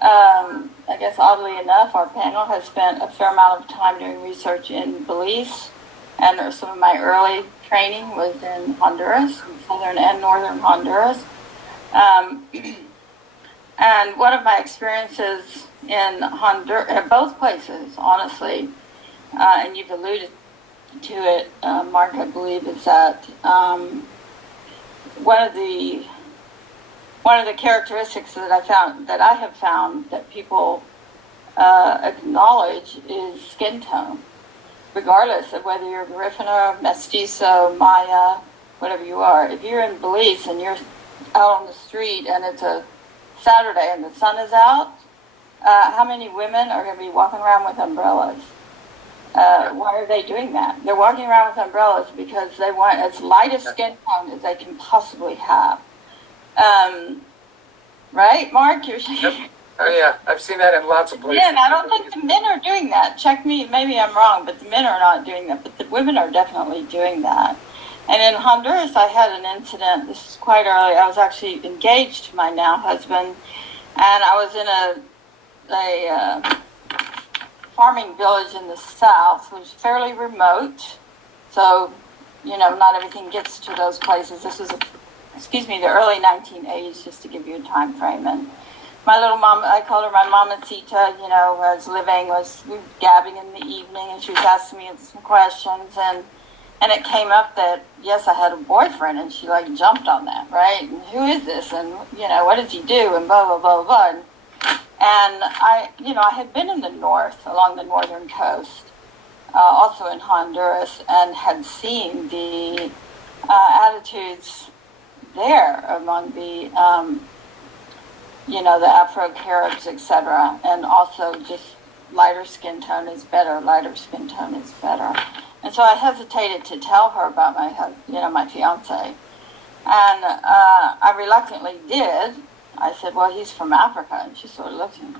I guess oddly enough, our panel has spent a fair amount of time doing research in Belize, and some of my early training was in Honduras, southern and northern Honduras. And one of my experiences in Honduras, at both places, honestly, and you've alluded to it, Mark, I believe, is that one of the characteristics that I have found that people acknowledge is skin tone, regardless of whether you're Garifuna, Mestizo, Maya, whatever you are. If you're in Belize and you're out on the street and it's a Saturday and the sun is out, how many women are going to be walking around with umbrellas? Why are they doing that? They're walking around with umbrellas because they want as light a skin tone as they can possibly have. Right, Mark? You're Yep. Oh yeah, I've seen that in lots of places. Yeah, and I don't think the men are doing that. Check me, maybe I'm wrong, but the men are not doing that. But the women are definitely doing that. And in Honduras, I had an incident. This is quite early. I was actually engaged to my now husband, and I was in a farming village in the south. It was fairly remote, so not everything gets to those places. This was, the early 1980s, just to give you a time frame. And my little mom, I called her my mamacita, was gabbing in the evening, and she was asking me some questions, and it came up that, yes, I had a boyfriend, and she jumped on that, right? And who is this? And, what does he do? And blah, blah, blah, blah. And I had been in the north, along the northern coast, also in Honduras, and had seen the attitudes there among the, the Afro-Caribs, etc. And also just lighter skin tone is better. And so I hesitated to tell her about my fiance. And I reluctantly did. I said, well, he's from Africa. And she sort of looked at me.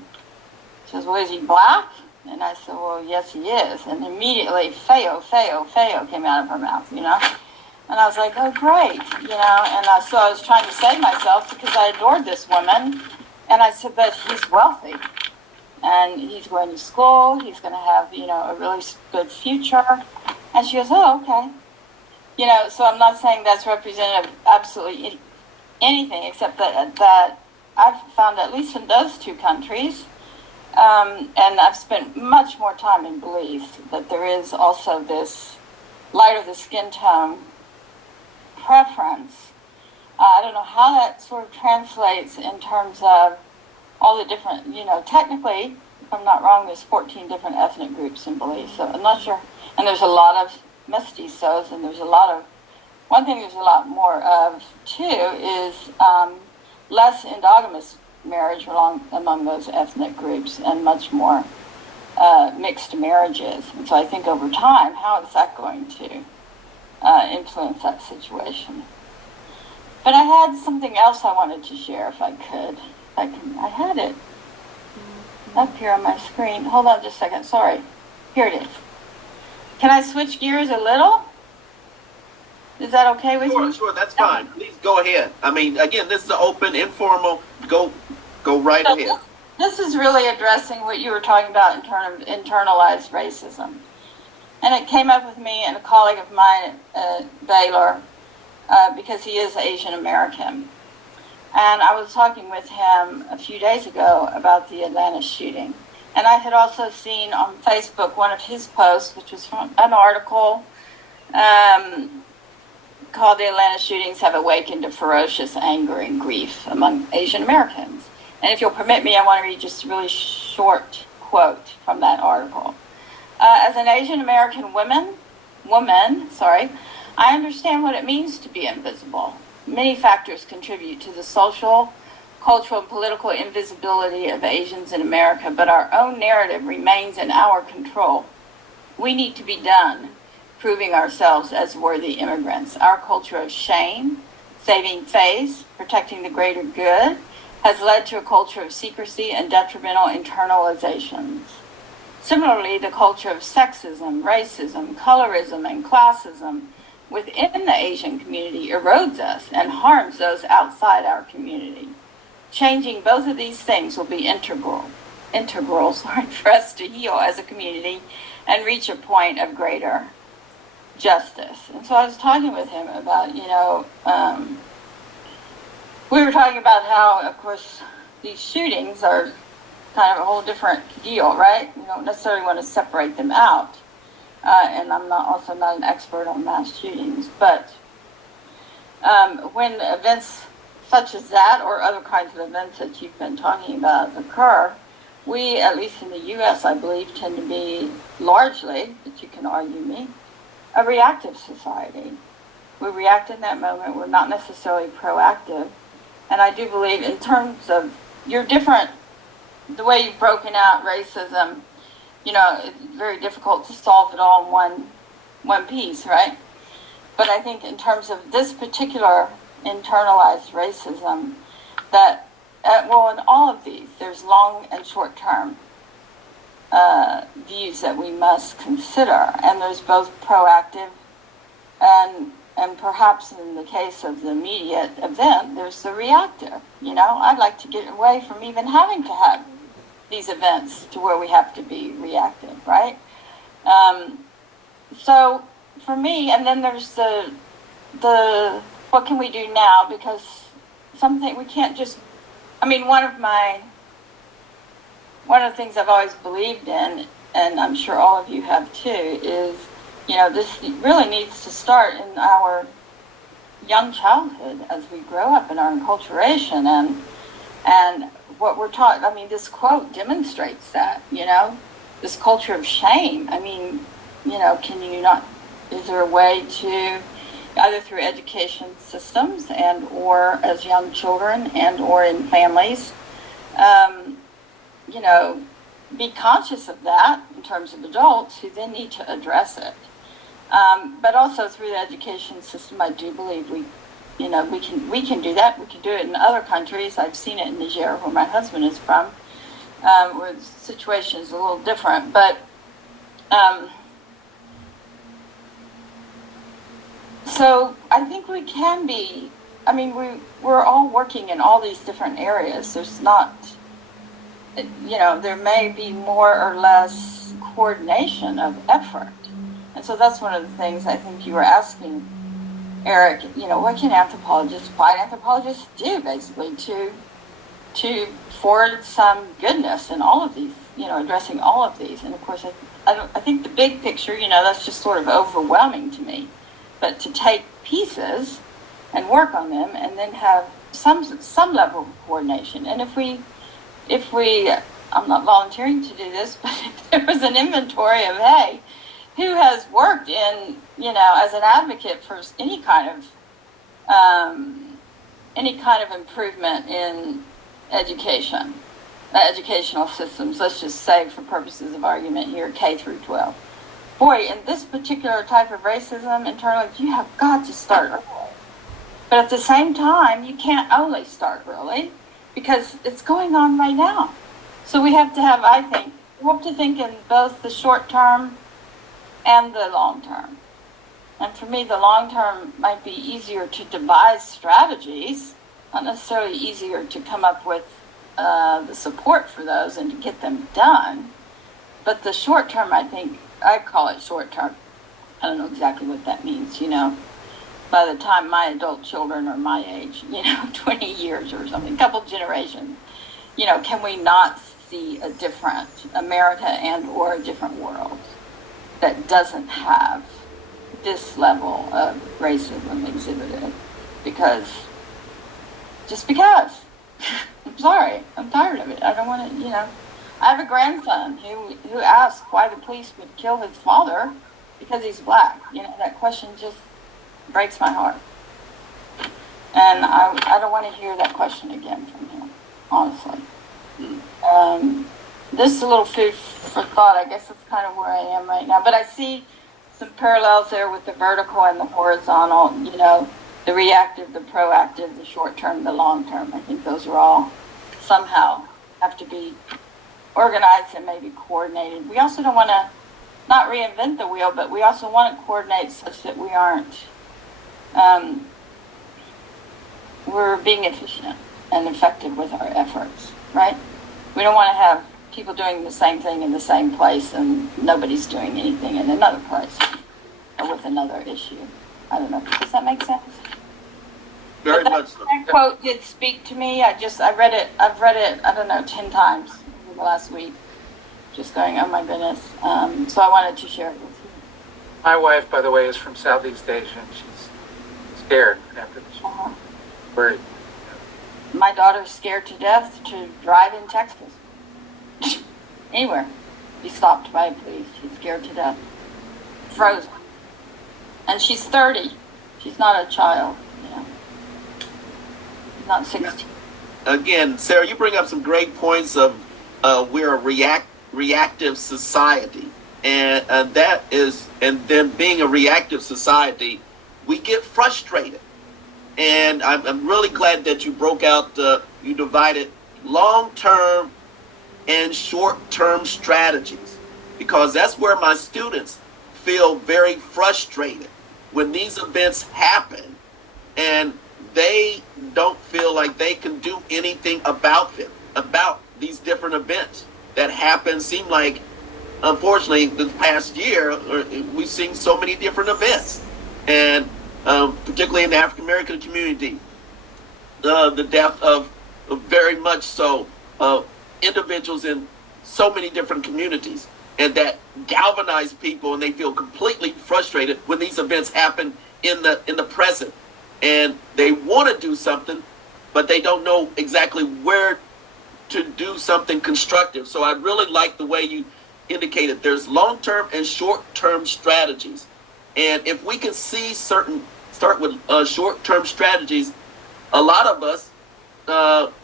She says, well, is he black? And I said, well, yes, he is. And immediately, feo came out of her mouth, And I was like, oh, great, And so I was trying to save myself because I adored this woman. And I said, but he's wealthy. And he's going to school. He's going to have, a really good future. And she goes, oh, okay. So I'm not saying that's representative absolutely anything except that I've found, at least in those two countries, and I've spent much more time in Belize, that there is also this lighter the skin tone preference. I don't know how that sort of translates in terms of all the different, technically, if I'm not wrong, there's 14 different ethnic groups in Belize, so I'm not sure. And there's a lot of mestizos, and one thing there's a lot more of, too, is less endogamous marriage among those ethnic groups and much more mixed marriages. And so I think over time, how is that going to influence that situation? But I had something else I wanted to share, if I could. I had it up here on my screen. Hold on just a second. Sorry. Here it is. Can I switch gears a little? Is that okay with you? Sure, that's fine. Please go ahead. I mean, again, this is an open, informal. Go right ahead. This is really addressing what you were talking about in terms of internalized racism. And it came up with me and a colleague of mine, Baylor, because he is Asian American. And I was talking with him a few days ago about the Atlanta shooting. And I had also seen on Facebook one of his posts, which was from an article called "The Atlanta Shootings Have Awakened a Ferocious Anger and Grief Among Asian Americans." And if you'll permit me, I want to read just a really short quote from that article. As an Asian American woman, I understand what it means to be invisible. Many factors contribute to the social, cultural, and political invisibility of Asians in America, but our own narrative remains in our control. We need to be done proving ourselves as worthy immigrants. Our culture of shame, saving face, protecting the greater good, has led to a culture of secrecy and detrimental internalizations. Similarly, the culture of sexism, racism, colorism, and classism within the Asian community erodes us and harms those outside our community. Changing both of these things will be integral for us to heal as a community and reach a point of greater justice. And so I was talking with him about, we were talking about how, of course, these shootings are kind of a whole different deal, right? You don't necessarily want to separate them out. And I'm also not an expert on mass shootings, but when events such as that or other kinds of events that you've been talking about occur, we, at least in the U.S., I believe, tend to be largely, but you can argue me, a reactive society. We react in that moment. We're not necessarily proactive. And I do believe in terms of the way you've broken out racism, it's very difficult to solve it all in one piece, right? But I think in terms of this particular internalized racism, that, in all of these, there's long and short-term views that we must consider. And there's both proactive and perhaps in the case of the immediate event, there's the reactive. I'd like to get away from even having to have these events to where we have to be reactive, right? So for me, and then there's the what can we do now? Because something we can't just. One of the things I've always believed in, and I'm sure all of you have too, is this really needs to start in our young childhood as we grow up in our enculturation and what we're taught. This quote demonstrates that, this culture of shame. Can you not, is there a way to, either through education systems and or as young children and or in families, be conscious of that in terms of adults who then need to address it. But also through the education system, I do believe we can do that. We can do it in other countries. I've seen it in Niger, where my husband is from, where the situation is a little different. But so I think we can be. We're all working in all these different areas. There's not, there may be more or less coordination of effort. And so that's one of the things I think you were asking Eric, what can applied anthropologists do basically to forward some goodness in all of these, addressing all of these. And of course, I think the big picture, that's just sort of overwhelming to me. But to take pieces and work on them and then have some level of coordination. And if we, I'm not volunteering to do this, but if there was an inventory of, hey, who has worked in, as an advocate for any kind of improvement in education, educational systems, let's just say for purposes of argument here, K through 12. Boy, in this particular type of racism, internally, you have got to start early. But at the same time, you can't only start early because it's going on right now. So we have to have, we have to think in both the short term and the long term. And for me, the long term might be easier to devise strategies, not necessarily easier to come up with the support for those and to get them done. But the short term, I call it short term. I don't know exactly what that means, by the time my adult children are my age, 20 years or something, a couple generations, can we not see a different America and or a different world that doesn't have this level of racism exhibited? Because I'm sorry, I'm tired of it. I don't want to, I have a grandson who asked why the police would kill his father because he's black. That question just breaks my heart. And I don't want to hear that question again from him, honestly. This is a little food for thought. I guess that's kind of where I am right now. But I see some parallels there with the vertical and the horizontal, the reactive, the proactive, the short term, the long term. I think those are all somehow have to be organized and maybe coordinated. We also don't want to not reinvent the wheel, but we also want to coordinate such that we aren't, we're being efficient and effective with our efforts, right? We don't want to have people doing the same thing in the same place and nobody's doing anything in another place or with another issue. I don't know. Does that make sense? Very much so. That quote did speak to me. I've read it, I don't know, 10 times in the last week. Just going, oh my goodness. So I wanted to share it with you. My wife, by the way, is from Southeast Asia, and she's scared after this. Worried. My daughter's scared to death to drive in Texas. Anywhere. Be stopped by police. She's scared to death. Frozen. And she's 30. She's not a child. She's not 16. Again, Sarah, you bring up some great points of we're a reactive society. And then being a reactive society, we get frustrated. And I'm really glad that you broke out, you divided long-term and short-term strategies, because that's where my students feel very frustrated when these events happen and they don't feel like they can do anything about them, about these different events that happen. Seem like, unfortunately, the past year, we've seen so many different events. And particularly in the African American community, the death of very much so individuals in so many different communities, and that galvanize people, and they feel completely frustrated when these events happen in the present, and they want to do something, but they don't know exactly where to do something constructive. So I really like the way you indicated there's long-term and short-term strategies, and if we can see start with short-term strategies, a lot of us,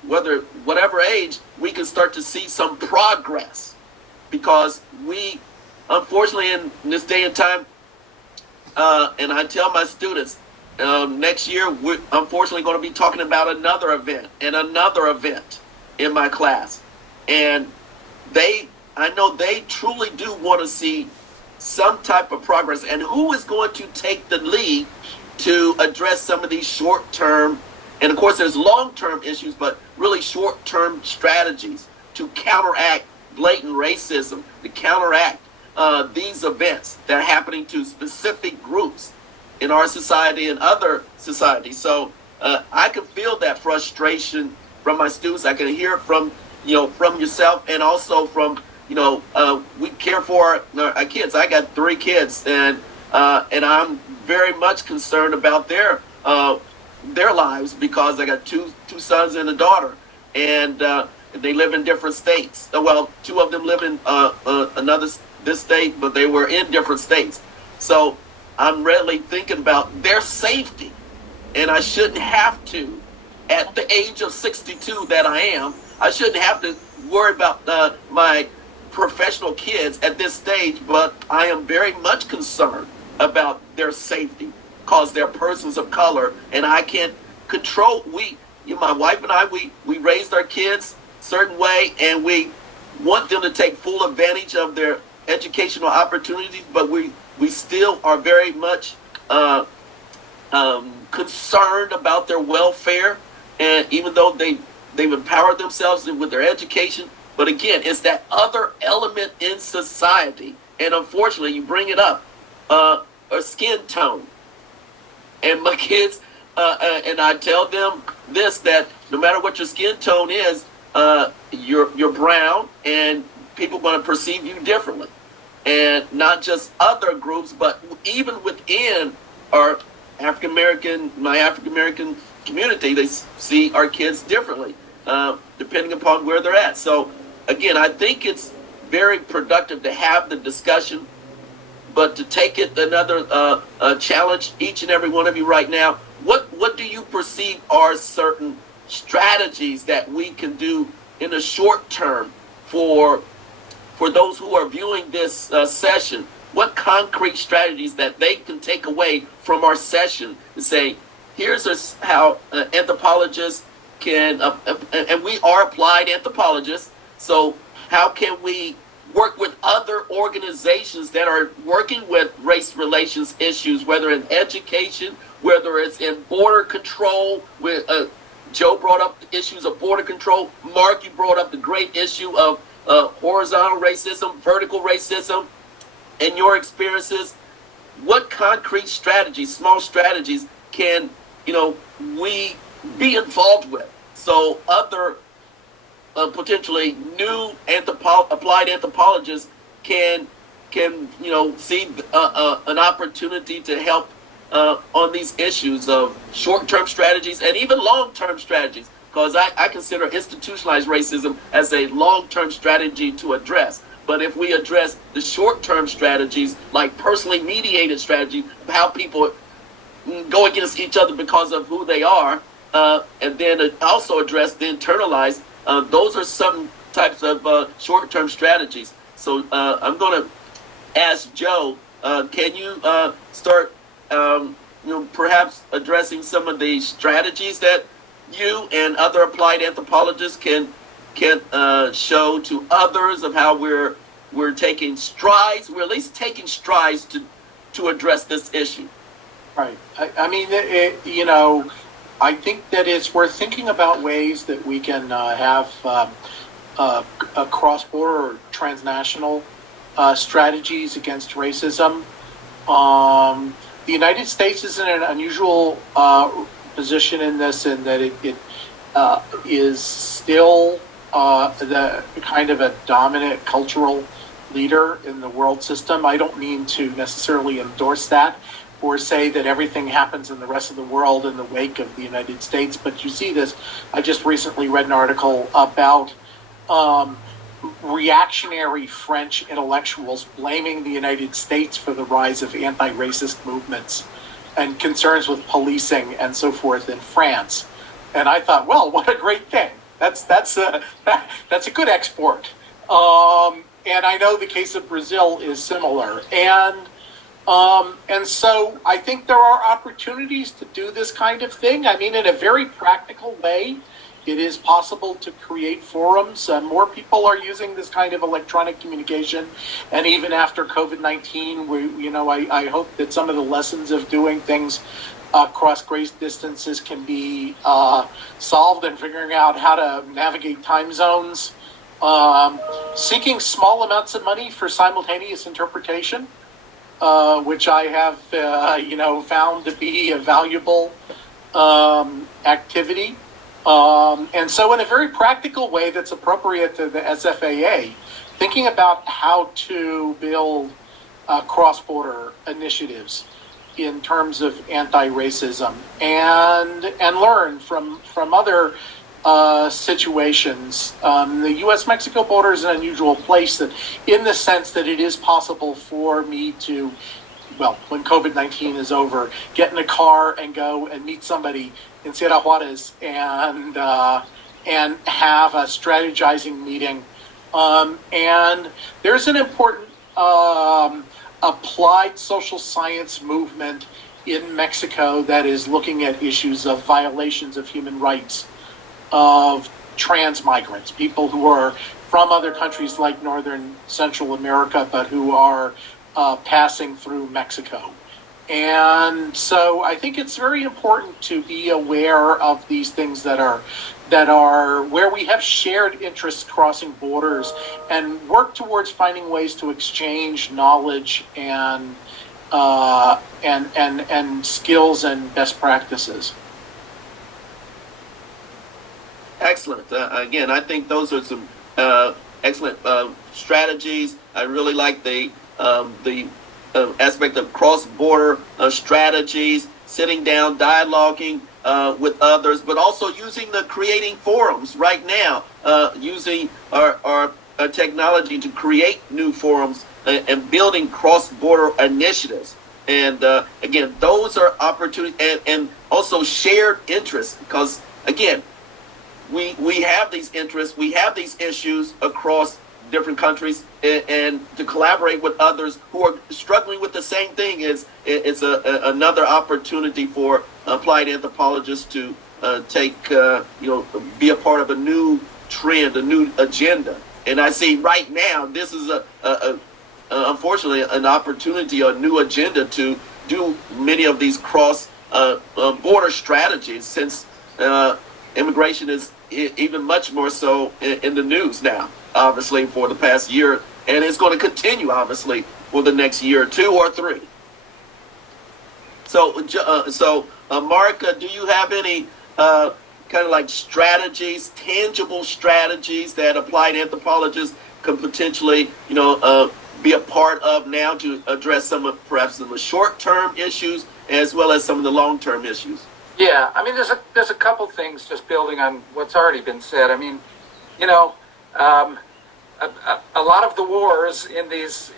whatever age, we can start to see some progress, because we, unfortunately, in this day and time, and I tell my students, next year we're unfortunately going to be talking about another event and another event in my class, and I know they truly do want to see some type of progress. And who is going to take the lead to address some of these short-term, and of course there's long-term issues, but really short-term strategies to counteract blatant racism, to counteract these events that are happening to specific groups. in our society and other societies. So I can feel that frustration from my students. I can hear it from, from yourself, and also from, we care for our kids. I got 3 kids, and I'm very much concerned about their lives, because I got two sons and a daughter, and they live in different states. Well, 2 of them live in this state, but they were in different states. So I'm really thinking about their safety, and I shouldn't have to, at the age of 62 that I am, I shouldn't have to worry about my professional kids at this stage, but I am very much concerned about their safety, because they're persons of color, and I can't control. My wife and I, we raised our kids a certain way, and we want them to take full advantage of their educational opportunities, but we still are very much concerned about their welfare, and even though they've empowered themselves with their education. But again, it's that other element in society, and unfortunately, you bring it up, a skin tone. And my kids, and I tell them this, that no matter what your skin tone is, you're brown, and people are going to perceive you differently. And not just other groups, but even within our my African American community, they see our kids differently, depending upon where they're at. So again, I think it's very productive to have the discussion, but to take it another challenge, each and every one of you right now, what do you perceive are certain strategies that we can do in the short term for those who are viewing this session? What concrete strategies that they can take away from our session and say, here's how anthropologists can, and we are applied anthropologists, so how can we work with other organizations that are working with race relations issues, whether in education, whether it's in border control, with Joe brought up the issues of border control. Mark, you brought up the great issue of horizontal racism, vertical racism. In your experiences, what concrete strategies, small strategies, can we be involved with, so other potentially new applied anthropologists can see an opportunity to help on these issues of short-term strategies and even long-term strategies, because I consider institutionalized racism as a long-term strategy to address. But if we address the short-term strategies, like personally mediated strategy, how people go against each other because of who they are, and then also address the internalized, those are some types of short-term strategies. So I'm going to ask Joe, can you start perhaps addressing some of the strategies that you and other applied anthropologists can show to others of how we're taking strides, we're at least taking strides to address this issue? Right. I mean, I think that it's worth thinking about ways that we can have a cross-border or transnational strategies against racism. The United States is in an unusual position in this, in that it is still the kind of a dominant cultural leader in the world system. I don't mean to necessarily endorse that or say that everything happens in the rest of the world in the wake of the United States, but you see this. I just recently read an article about reactionary French intellectuals blaming the United States for the rise of anti-racist movements and concerns with policing and so forth in France. And I thought, well, what a great thing. That's a good export. And I know the case of Brazil is similar. And so I think there are opportunities to do this kind of thing. I mean, in a very practical way, it is possible to create forums. More people are using this kind of electronic communication. And even after COVID-19, I hope that some of the lessons of doing things across great distances can be solved, and figuring out how to navigate time zones. Seeking small amounts of money for simultaneous interpretation. which I have, found to be a valuable activity. And so in a very practical way that's appropriate to the SfAA, thinking about how to build cross-border initiatives in terms of anti-racism and learn from other situations. The U.S.-Mexico border is an unusual place that, in the sense that it is possible for me to, well, when COVID-19 is over, get in a car and go and meet somebody in Sierra Juarez and have a strategizing meeting. And there's an important applied social science movement in Mexico that is looking at issues of violations of human rights of trans migrants, people who are from other countries like Northern Central America, but who are passing through Mexico. And so I think it's very important to be aware of these things that are where we have shared interests crossing borders, and work towards finding ways to exchange knowledge and skills and best practices. Excellent. Again, I think those are some excellent strategies. I really like the aspect of cross-border strategies, sitting down, dialoguing with others, but also using the creating forums right now, using our technology to create new forums and building cross-border initiatives. And again, those are opportunities and also shared interests, because again, we have these interests, we have these issues across different countries, and to collaborate with others who are struggling with the same thing is another opportunity for applied anthropologists to be a part of a new trend, a new agenda. And I see right now this is unfortunately an opportunity, a new agenda to do many of these cross border strategies, since immigration is even much more so in the news now, obviously, for the past year, and it's going to continue, obviously, for the next year or two or three. So, Mark, do you have any kind of like strategies, tangible strategies that applied anthropologists can potentially, be a part of now to address some of perhaps some of the short-term issues as well as some of the long-term issues? Yeah, I mean, there's a couple things, just building on what's already been said. I mean, a lot of the wars in this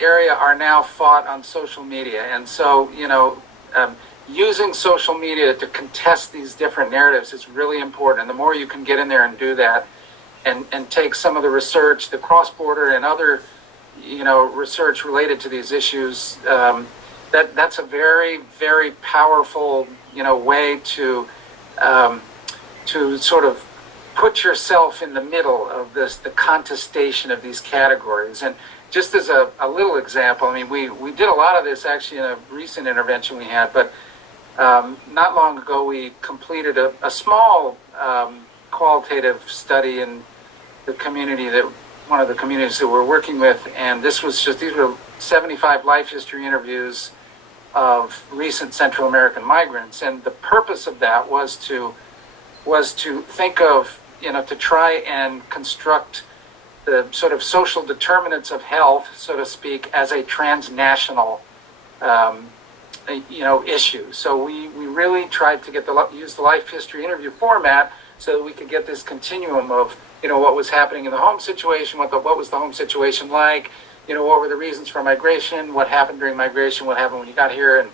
area are now fought on social media, and so using social media to contest these different narratives is really important. And the more you can get in there and do that, and take some of the research, the cross-border and other research related to these issues, that's a very, very powerful way to sort of put yourself in the middle of the contestation of these categories. And just as a little example, I mean, we did a lot of this actually in a recent intervention we had, but not long ago we completed a small qualitative study in the community, that one of the communities that we're working with, and these were 75 life history interviews of recent Central American migrants, and the purpose of that was to think of, to try and construct the sort of social determinants of health, so to speak, as a transnational issue. So we really tried to use the life history interview format so that we could get this continuum of what was happening in the home situation, what was the home situation like, what were the reasons for migration, what happened during migration, what happened when you got here, and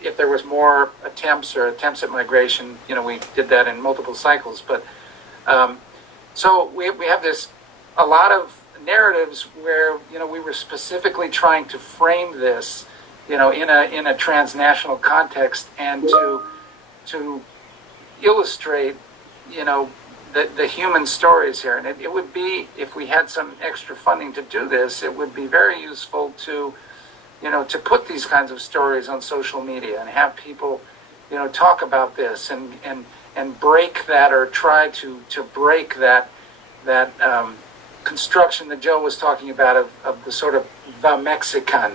if there was more attempts at migration, we did that in multiple cycles. But so we have a lot of narratives where we were specifically trying to frame this in a transnational context, and to illustrate the human stories here. And it would be, if we had some extra funding to do this, it would be very useful to put these kinds of stories on social media and have people talk about this and break that, or try to break that construction that Joe was talking about of the sort of the Mexican,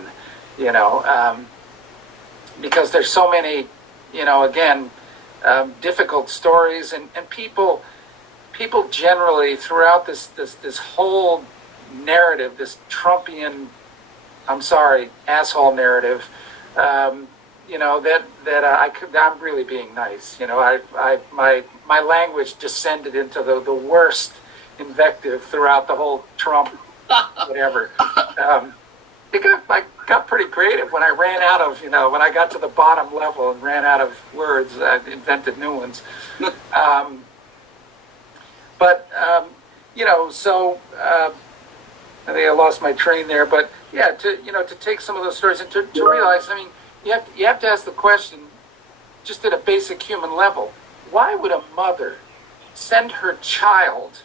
because there's so many, again, difficult stories, and people generally throughout this whole narrative, this Trumpian, I'm sorry, asshole narrative, I'm really being nice. My language descended into the worst invective throughout the whole Trump whatever. I got pretty creative when I ran out of, when I got to the bottom level and ran out of words. I invented new ones. I think I lost my train there. But yeah, to take some of those stories and to realize, you have to ask the question, just at a basic human level, why would a mother send her child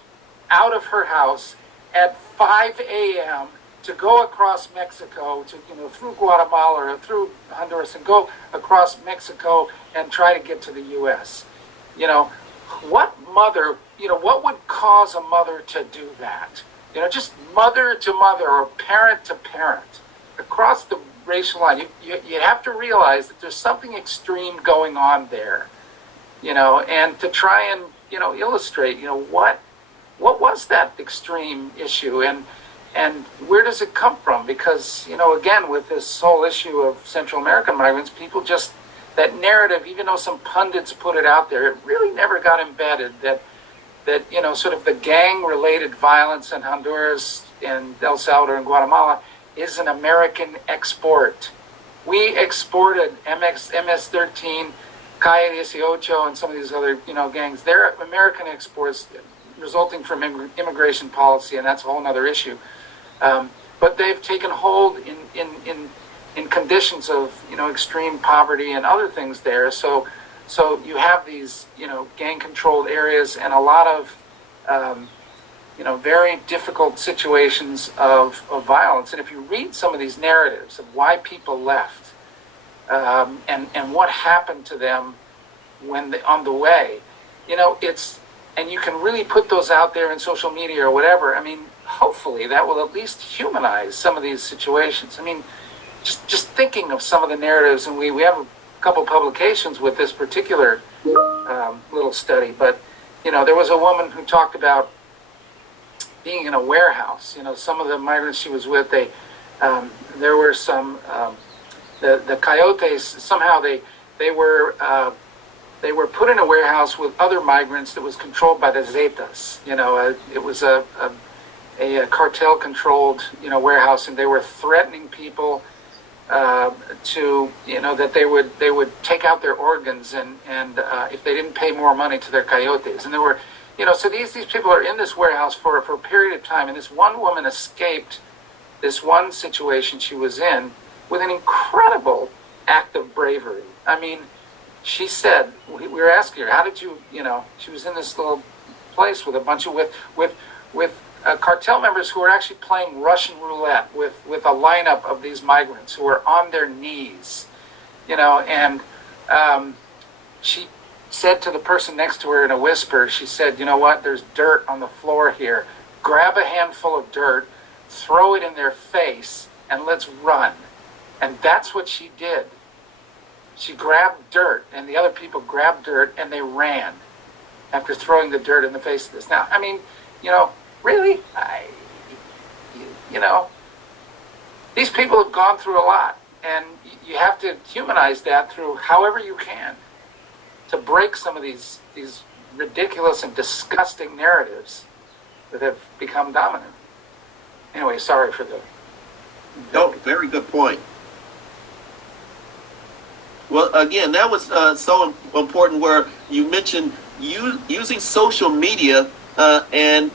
out of her house at 5 a.m. to go across Mexico, through Guatemala or through Honduras, and go across Mexico and try to get to the U.S.? What mother, what would cause a mother to do that? Just mother to mother or parent to parent across the racial line. You have to realize that there's something extreme going on there, and to try and, illustrate, what was that extreme issue, and where does it come from? Because, again, with this whole issue of Central American migrants, people just, that narrative, even though some pundits put it out there, it really never got embedded that sort of the gang-related violence in Honduras and El Salvador and Guatemala is an American export. We exported MS-13, Calle 18, and some of these other, gangs. They're American exports resulting from immigration policy, and that's a whole other issue. But they've taken hold in conditions of, extreme poverty and other things there. So you have these, gang-controlled areas and a lot of, very difficult situations of violence. And if you read some of these narratives of why people left, and what happened to them on the way, and you can really put those out there in social media or whatever. Hopefully that will at least humanize some of these situations. Just thinking of some of the narratives, and we have a couple publications with this particular little study, but there was a woman who talked about being in a warehouse. Some of the migrants she was with, there were some the coyotes, somehow they were put in a warehouse with other migrants that was controlled by the Zetas. It was a cartel-controlled warehouse, and they were threatening people to that they would take out their organs and if they didn't pay more money to their coyotes. And there were so these people are in this warehouse for a period of time, and this one woman escaped this one situation she was in with an incredible act of bravery. She said, we were asking her, how did you, she was in this little place with a bunch of, with cartel members who were actually playing Russian roulette with a lineup of these migrants who were on their knees, and she said to the person next to her in a whisper, she said, what, there's dirt on the floor here. Grab a handful of dirt, throw it in their face, and let's run. And that's what she did. She grabbed dirt, and the other people grabbed dirt, and they ran after throwing the dirt in the face of this. Now, really, these people have gone through a lot, and you have to humanize that through however you can to break some of these ridiculous and disgusting narratives that have become dominant. Anyway, sorry for the... No, very good point. Well, again, that was so important where you mentioned using social media and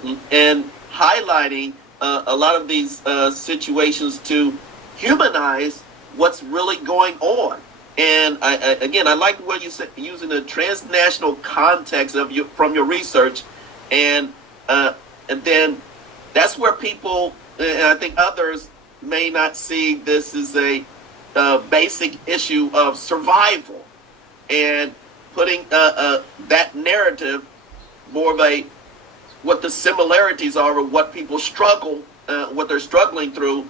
highlighting a lot of these situations to humanize what's really going on. And I like what you said, using the transnational context of from your research, and then that's where people, and I think others may not see this as a basic issue of survival, and putting that narrative more of what the similarities are of what people struggle, what they're struggling through,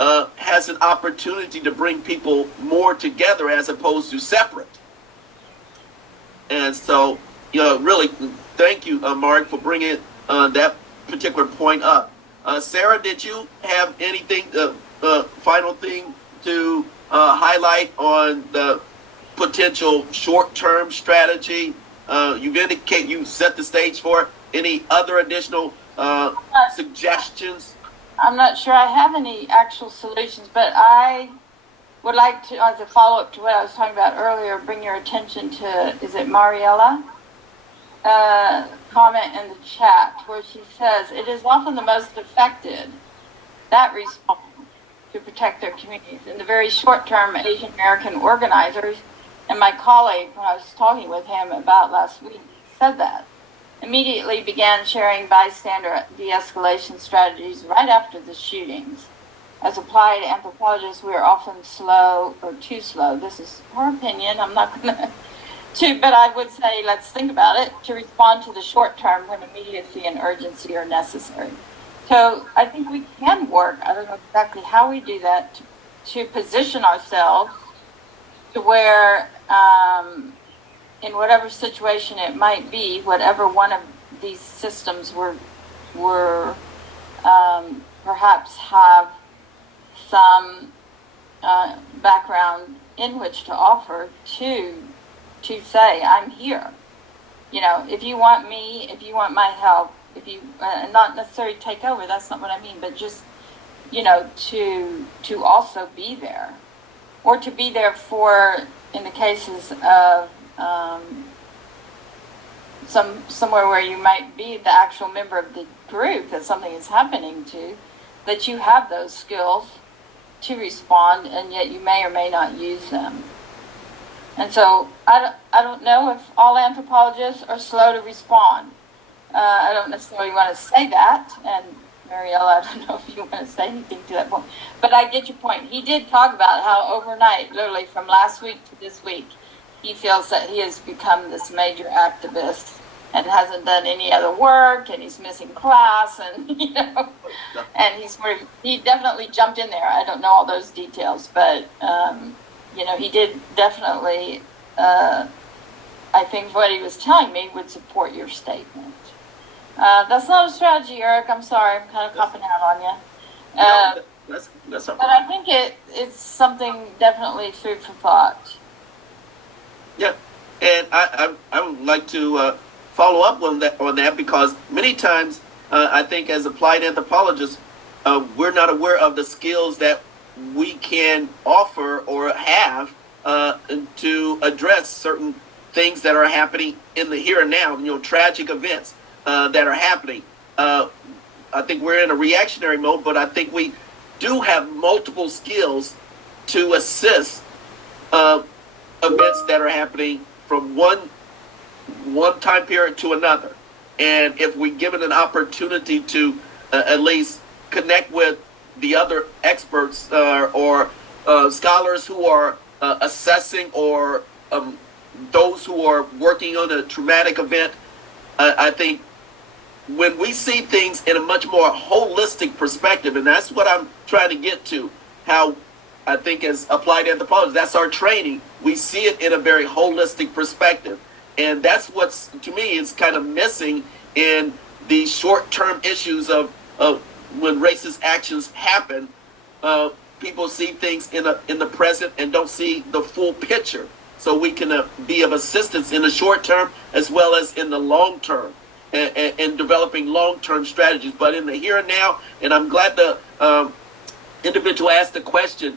has an opportunity to bring people more together as opposed to separate. And so, really, thank you, Mark, for bringing that particular point up. Sara, did you have anything, final thing to highlight on the potential short-term strategy? You set the stage for it. Any other additional suggestions? I'm not sure I have any actual solutions, but I would like to, as a follow-up to what I was talking about earlier, bring your attention to, is it Mariella? Comment in the chat where she says, it is often the most affected that respond to protect their communities. In the very short term, Asian American organizers, and my colleague, when I was talking with him about last week, said that, immediately began sharing bystander de-escalation strategies right after the shootings. As applied anthropologists, we are often slow or too slow. This is her opinion. I'm not going to, but I would say let's think about it, to respond to the short term when immediacy and urgency are necessary. So I think we can work, I don't know exactly how we do that, to position ourselves to where, in whatever situation it might be, whatever one of these systems were perhaps have some background in which to offer to say, I'm here. If you want me, if you want my help, if you not necessarily take over, that's not what I mean, but just to also be there, or to be there for, in the cases of somewhere where you might be the actual member of the group that something is happening to, that you have those skills to respond, and yet you may or may not use them. And so I don't know if all anthropologists are slow to respond. I don't necessarily want to say that, and Mariella, I don't know if you want to say anything to that point, but I get your point. He did talk about how overnight, literally from last week to this week, he feels that he has become this major activist and hasn't done any other work, and he's missing class, and and he definitely jumped in there. I don't know all those details, but he did definitely. I think what he was telling me would support your statement. That's not a strategy, Eric. I'm sorry. I'm kind of copping out on you. That's but I think it's something definitely food for thought. Yeah, and I would like to follow up on that because many times I think as applied anthropologists, we're not aware of the skills that we can offer or have to address certain things that are happening in the here and now, tragic events that are happening. I think we're in a reactionary mode, but I think we do have multiple skills to assist events that are happening from one time period to another. And if we given an opportunity to at least connect with the other experts or scholars who are assessing or those who are working on a traumatic event, I think when we see things in a much more holistic perspective, and that's what I'm trying to get to, how I think as applied anthropologists, that's our training. We see it in a very holistic perspective. And that's what's, to me, is kind of missing in the short-term issues of when racist actions happen. People see things in the present and don't see the full picture. So we can be of assistance in the short term as well as in the long term and developing long-term strategies. But in the here and now, and I'm glad the individual asked the question,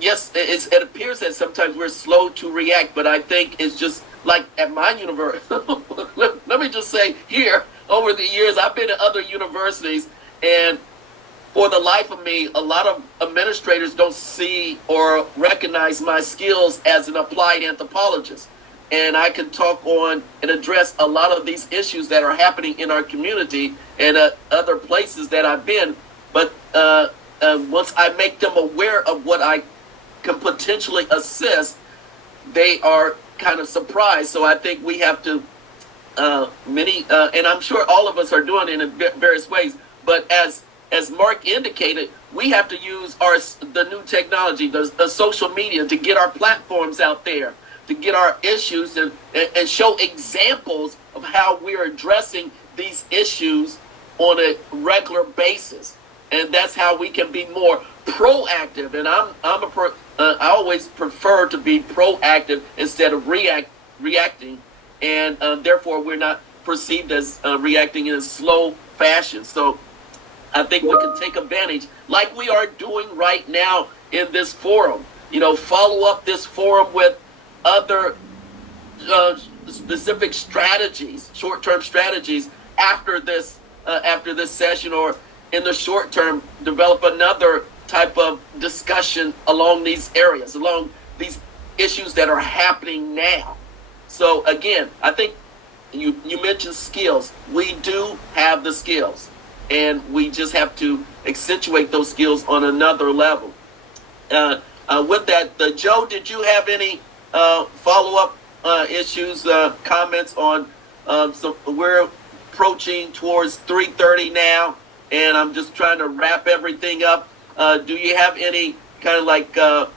yes, it appears that sometimes we're slow to react, but I think it's just like at my university. Let me just say here, over the years, I've been at other universities, and for the life of me, a lot of administrators don't see or recognize my skills as an applied anthropologist. And I can talk on and address a lot of these issues that are happening in our community and other places that I've been. But once I make them aware of what I can potentially assist, they are kind of surprised. So I think we have to, and I'm sure all of us are doing it in various ways, but as Mark indicated, we have to use the new technology, the social media, to get our platforms out there, to get our issues and show examples of how we're addressing these issues on a regular basis. And that's how we can be more proactive. And I always prefer to be proactive instead of reacting. And therefore, we're not perceived as reacting in a slow fashion. So I think we can take advantage, like we are doing right now in this forum. Follow up this forum with other specific strategies, short-term strategies after this session, or in the short term, develop another type of discussion along these areas, along these issues that are happening now. So again, I think you mentioned skills. We do have the skills, and we just have to accentuate those skills on another level. With that, Joe, did you have any follow-up issues, comments on? So we're approaching towards 3:30 now, and I'm just trying to wrap everything up. Do you have any kind of like of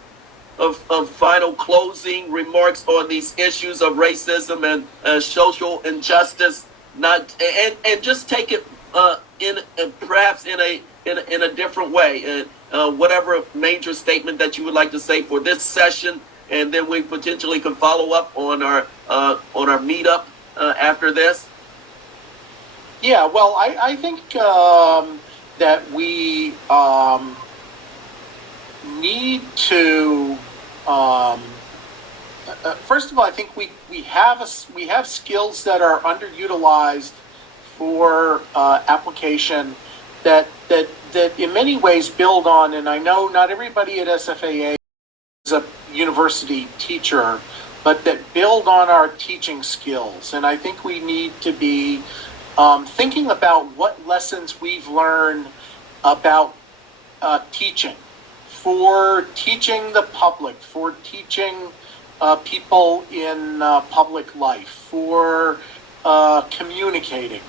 final closing remarks on these issues of racism and social injustice? And just take it perhaps in a different way. Whatever major statement that you would like to say for this session, and then we potentially can follow up on our meetup after this. Yeah, well, I think that we need to. First of all, I think we have skills that are underutilized for application that in many ways build on. And I know not everybody at SfAA is a university teacher, but that build on our teaching skills. And I think we need to be thinking about what lessons we've learned about teaching, for teaching the public, for teaching people in public life, for communicating,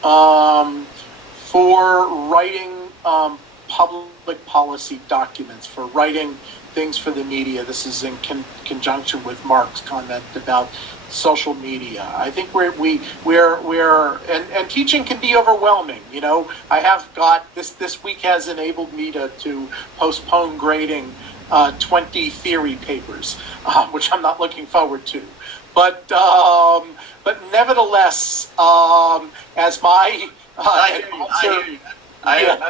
for writing public policy documents, for writing things for the media. This is in conjunction with Mark's comment about social media. I think we're and teaching can be overwhelming. I have got this week has enabled me to postpone grading 20 theory papers, which I'm not looking forward to. But nevertheless, as my my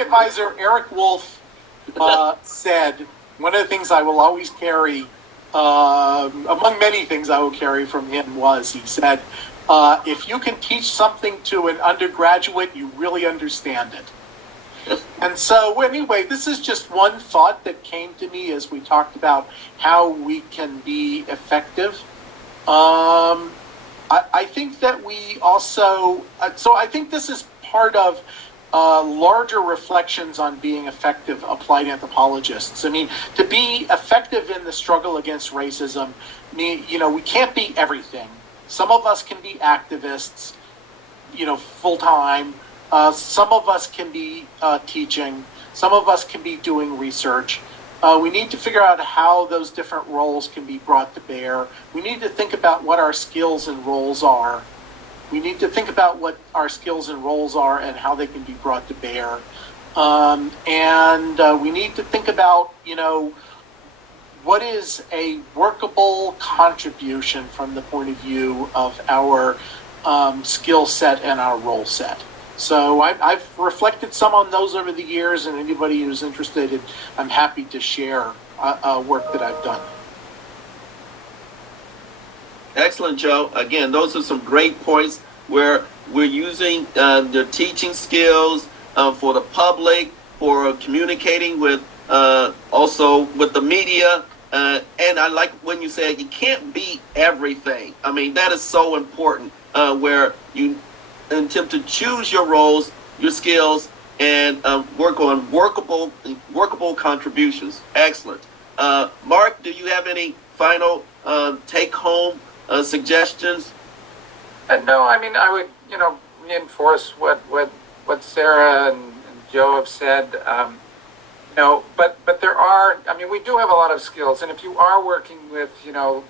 advisor Eric Wolf said, one of the things I will always carry, among many things I will carry from him, he said, if you can teach something to an undergraduate, you really understand it. And so anyway, this is just one thought that came to me as we talked about how we can be effective. I think that we also, so I think this is part of larger reflections on being effective applied anthropologists. I mean, to be effective in the struggle against racism, we can't be everything. Some of us can be activists, full-time. Some of us can be teaching. Some of us can be doing research. We need to figure out how those different roles can be brought to bear. We need to think about what our skills and roles are. We need to think about what our skills and roles are and how they can be brought to bear. And we need to think about, what is a workable contribution from the point of view of our skill set and our role set. So I've reflected some on those over the years, and anybody who's interested, I'm happy to share work that I've done. Excellent, Joe. Again, those are some great points where we're using the teaching skills for the public, for communicating with also with the media. And I like when you said you can't be everything. I mean, that is so important, where you attempt to choose your roles, your skills, and work on workable contributions. Excellent. Mark, do you have any final take-home suggestions? No, I mean, I would, reinforce what Sara and Joe have said. But there are, I mean, we do have a lot of skills. And if you are working with,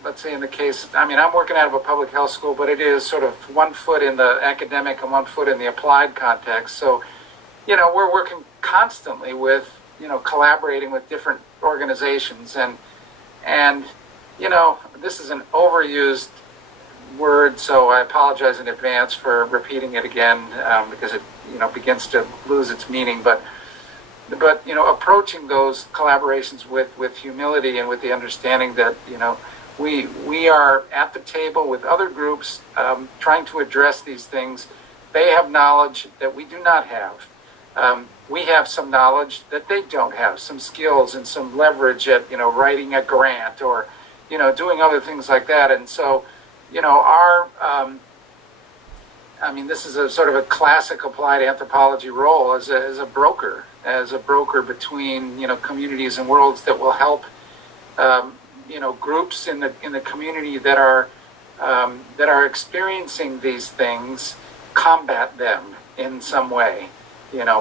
let's say in the case, I mean, I'm working out of a public health school, but it is sort of 1 foot in the academic and 1 foot in the applied context. So, we're working constantly with, collaborating with different organizations. And this is an overused word, so I apologize in advance for repeating it again because it, begins to lose its meaning. But approaching those collaborations with humility and with the understanding that we are at the table with other groups trying to address these things. They have knowledge that we do not have. We have some knowledge that they don't have, some skills and some leverage at writing a grant or doing other things like that. And so this is a sort of a classic applied anthropology role as a broker between communities and worlds that will help groups in the community that are experiencing these things combat them in some way,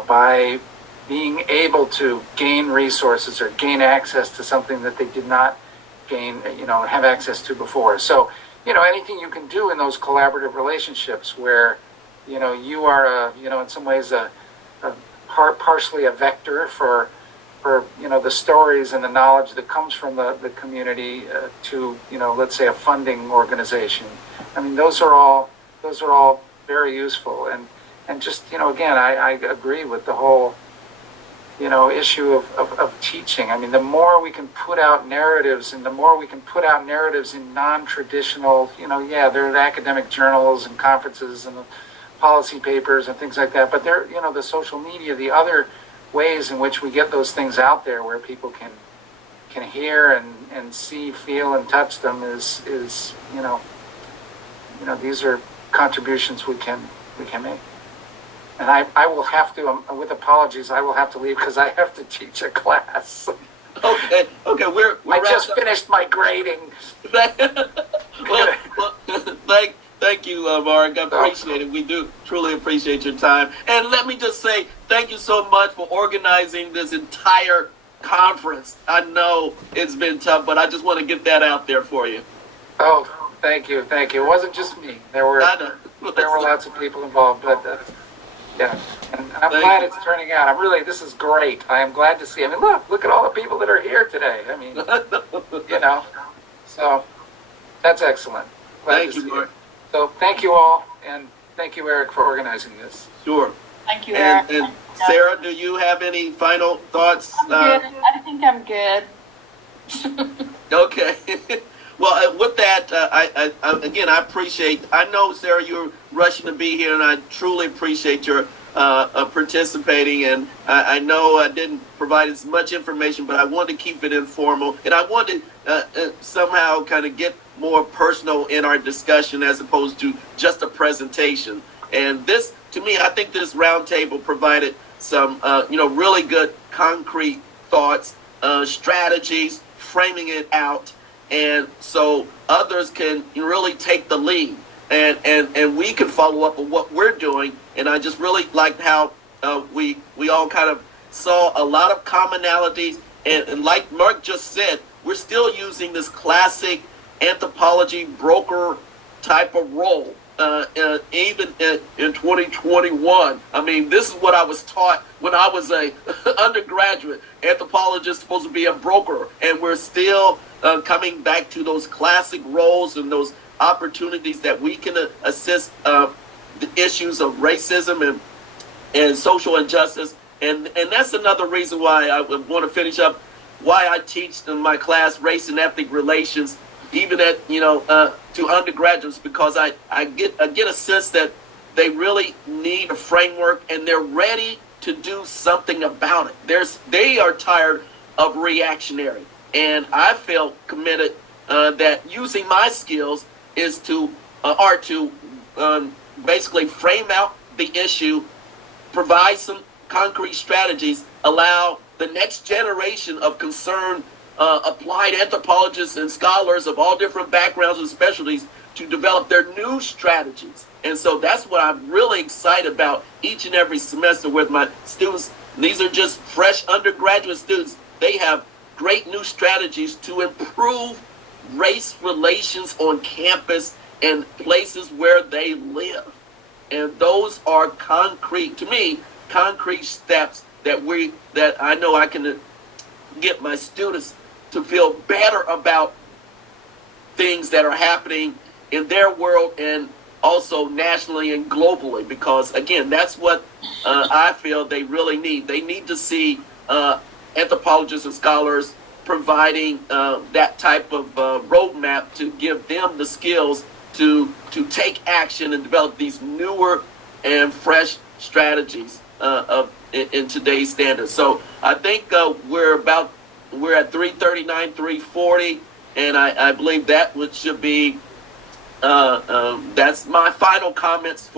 by being able to gain resources or gain access to something that they did not have access to before. So anything you can do in those collaborative relationships where you are in some ways partially a vector for the stories and the knowledge that comes from the community to let's say a funding organization. I mean, those are all very useful, and just again, I agree with the whole issue of teaching. I mean, the more we can put out narratives, and the more we can put out narratives in non-traditional, there are academic journals and conferences and the policy papers and things like that, but there, the social media, the other ways in which we get those things out there where people can hear and see, feel, and touch them is these are contributions we can make. And I will have to, with apologies, I will have to leave because I have to teach a class. Okay, we're I just finished my grading. Thank you, Mark. I appreciate it. We do truly appreciate your time. And let me just say thank you so much for organizing this entire conference. I know it's been tough, but I just want to get that out there for you. Oh, thank you. It wasn't just me. There were lots of people involved, but yeah. And I'm glad it's turning out. This is great. I am glad to see. I mean, look at all the people that are here today. I mean, so that's excellent. Thank you, Mark. So thank you all, and thank you, Eric, for organizing this. Sure. Thank you, Eric. And Sara, do you have any final thoughts? I'm good. I think I'm good. Okay. Well, with that, I appreciate. I know, Sara, you're rushing to be here, and I truly appreciate your participating. And I know I didn't provide as much information, but I wanted to keep it informal, and I wanted to somehow kind of get more personal in our discussion as opposed to just a presentation. And this, to me, I think this roundtable provided some, really good concrete thoughts, strategies, framing it out, and so others can really take the lead, and we can follow up on what we're doing. And I just really liked how we all kind of saw a lot of commonalities, and like Mark just said, we're still using this classic anthropology broker type of role, even in 2021. I mean, this is what I was taught when I was a undergraduate. Anthropologist supposed to be a broker, and we're still coming back to those classic roles and those opportunities that we can assist the issues of racism and social injustice. And that's another reason why I want to finish up why I teach in my class race and ethnic relations, even at to undergraduates, because I get a sense that they really need a framework and they're ready to do something about it. They are tired of reactionary, and I feel committed that using my skills is to basically frame out the issue, provide some concrete strategies, allow the next generation of concerned applied anthropologists and scholars of all different backgrounds and specialties to develop their new strategies. And so that's what I'm really excited about each and every semester with my students These are just fresh undergraduate students. They have great new strategies to improve race relations on campus and places where they live. And those are concrete, to me, concrete steps that I know I can get my students to feel better about things that are happening in their world and also nationally and globally, because again, that's what I feel they really need. They need to see anthropologists and scholars providing that type of roadmap to give them the skills to take action and develop these newer and fresh strategies in today's standards. So I think we're at 339, 340, and I believe that should be that's my final comments.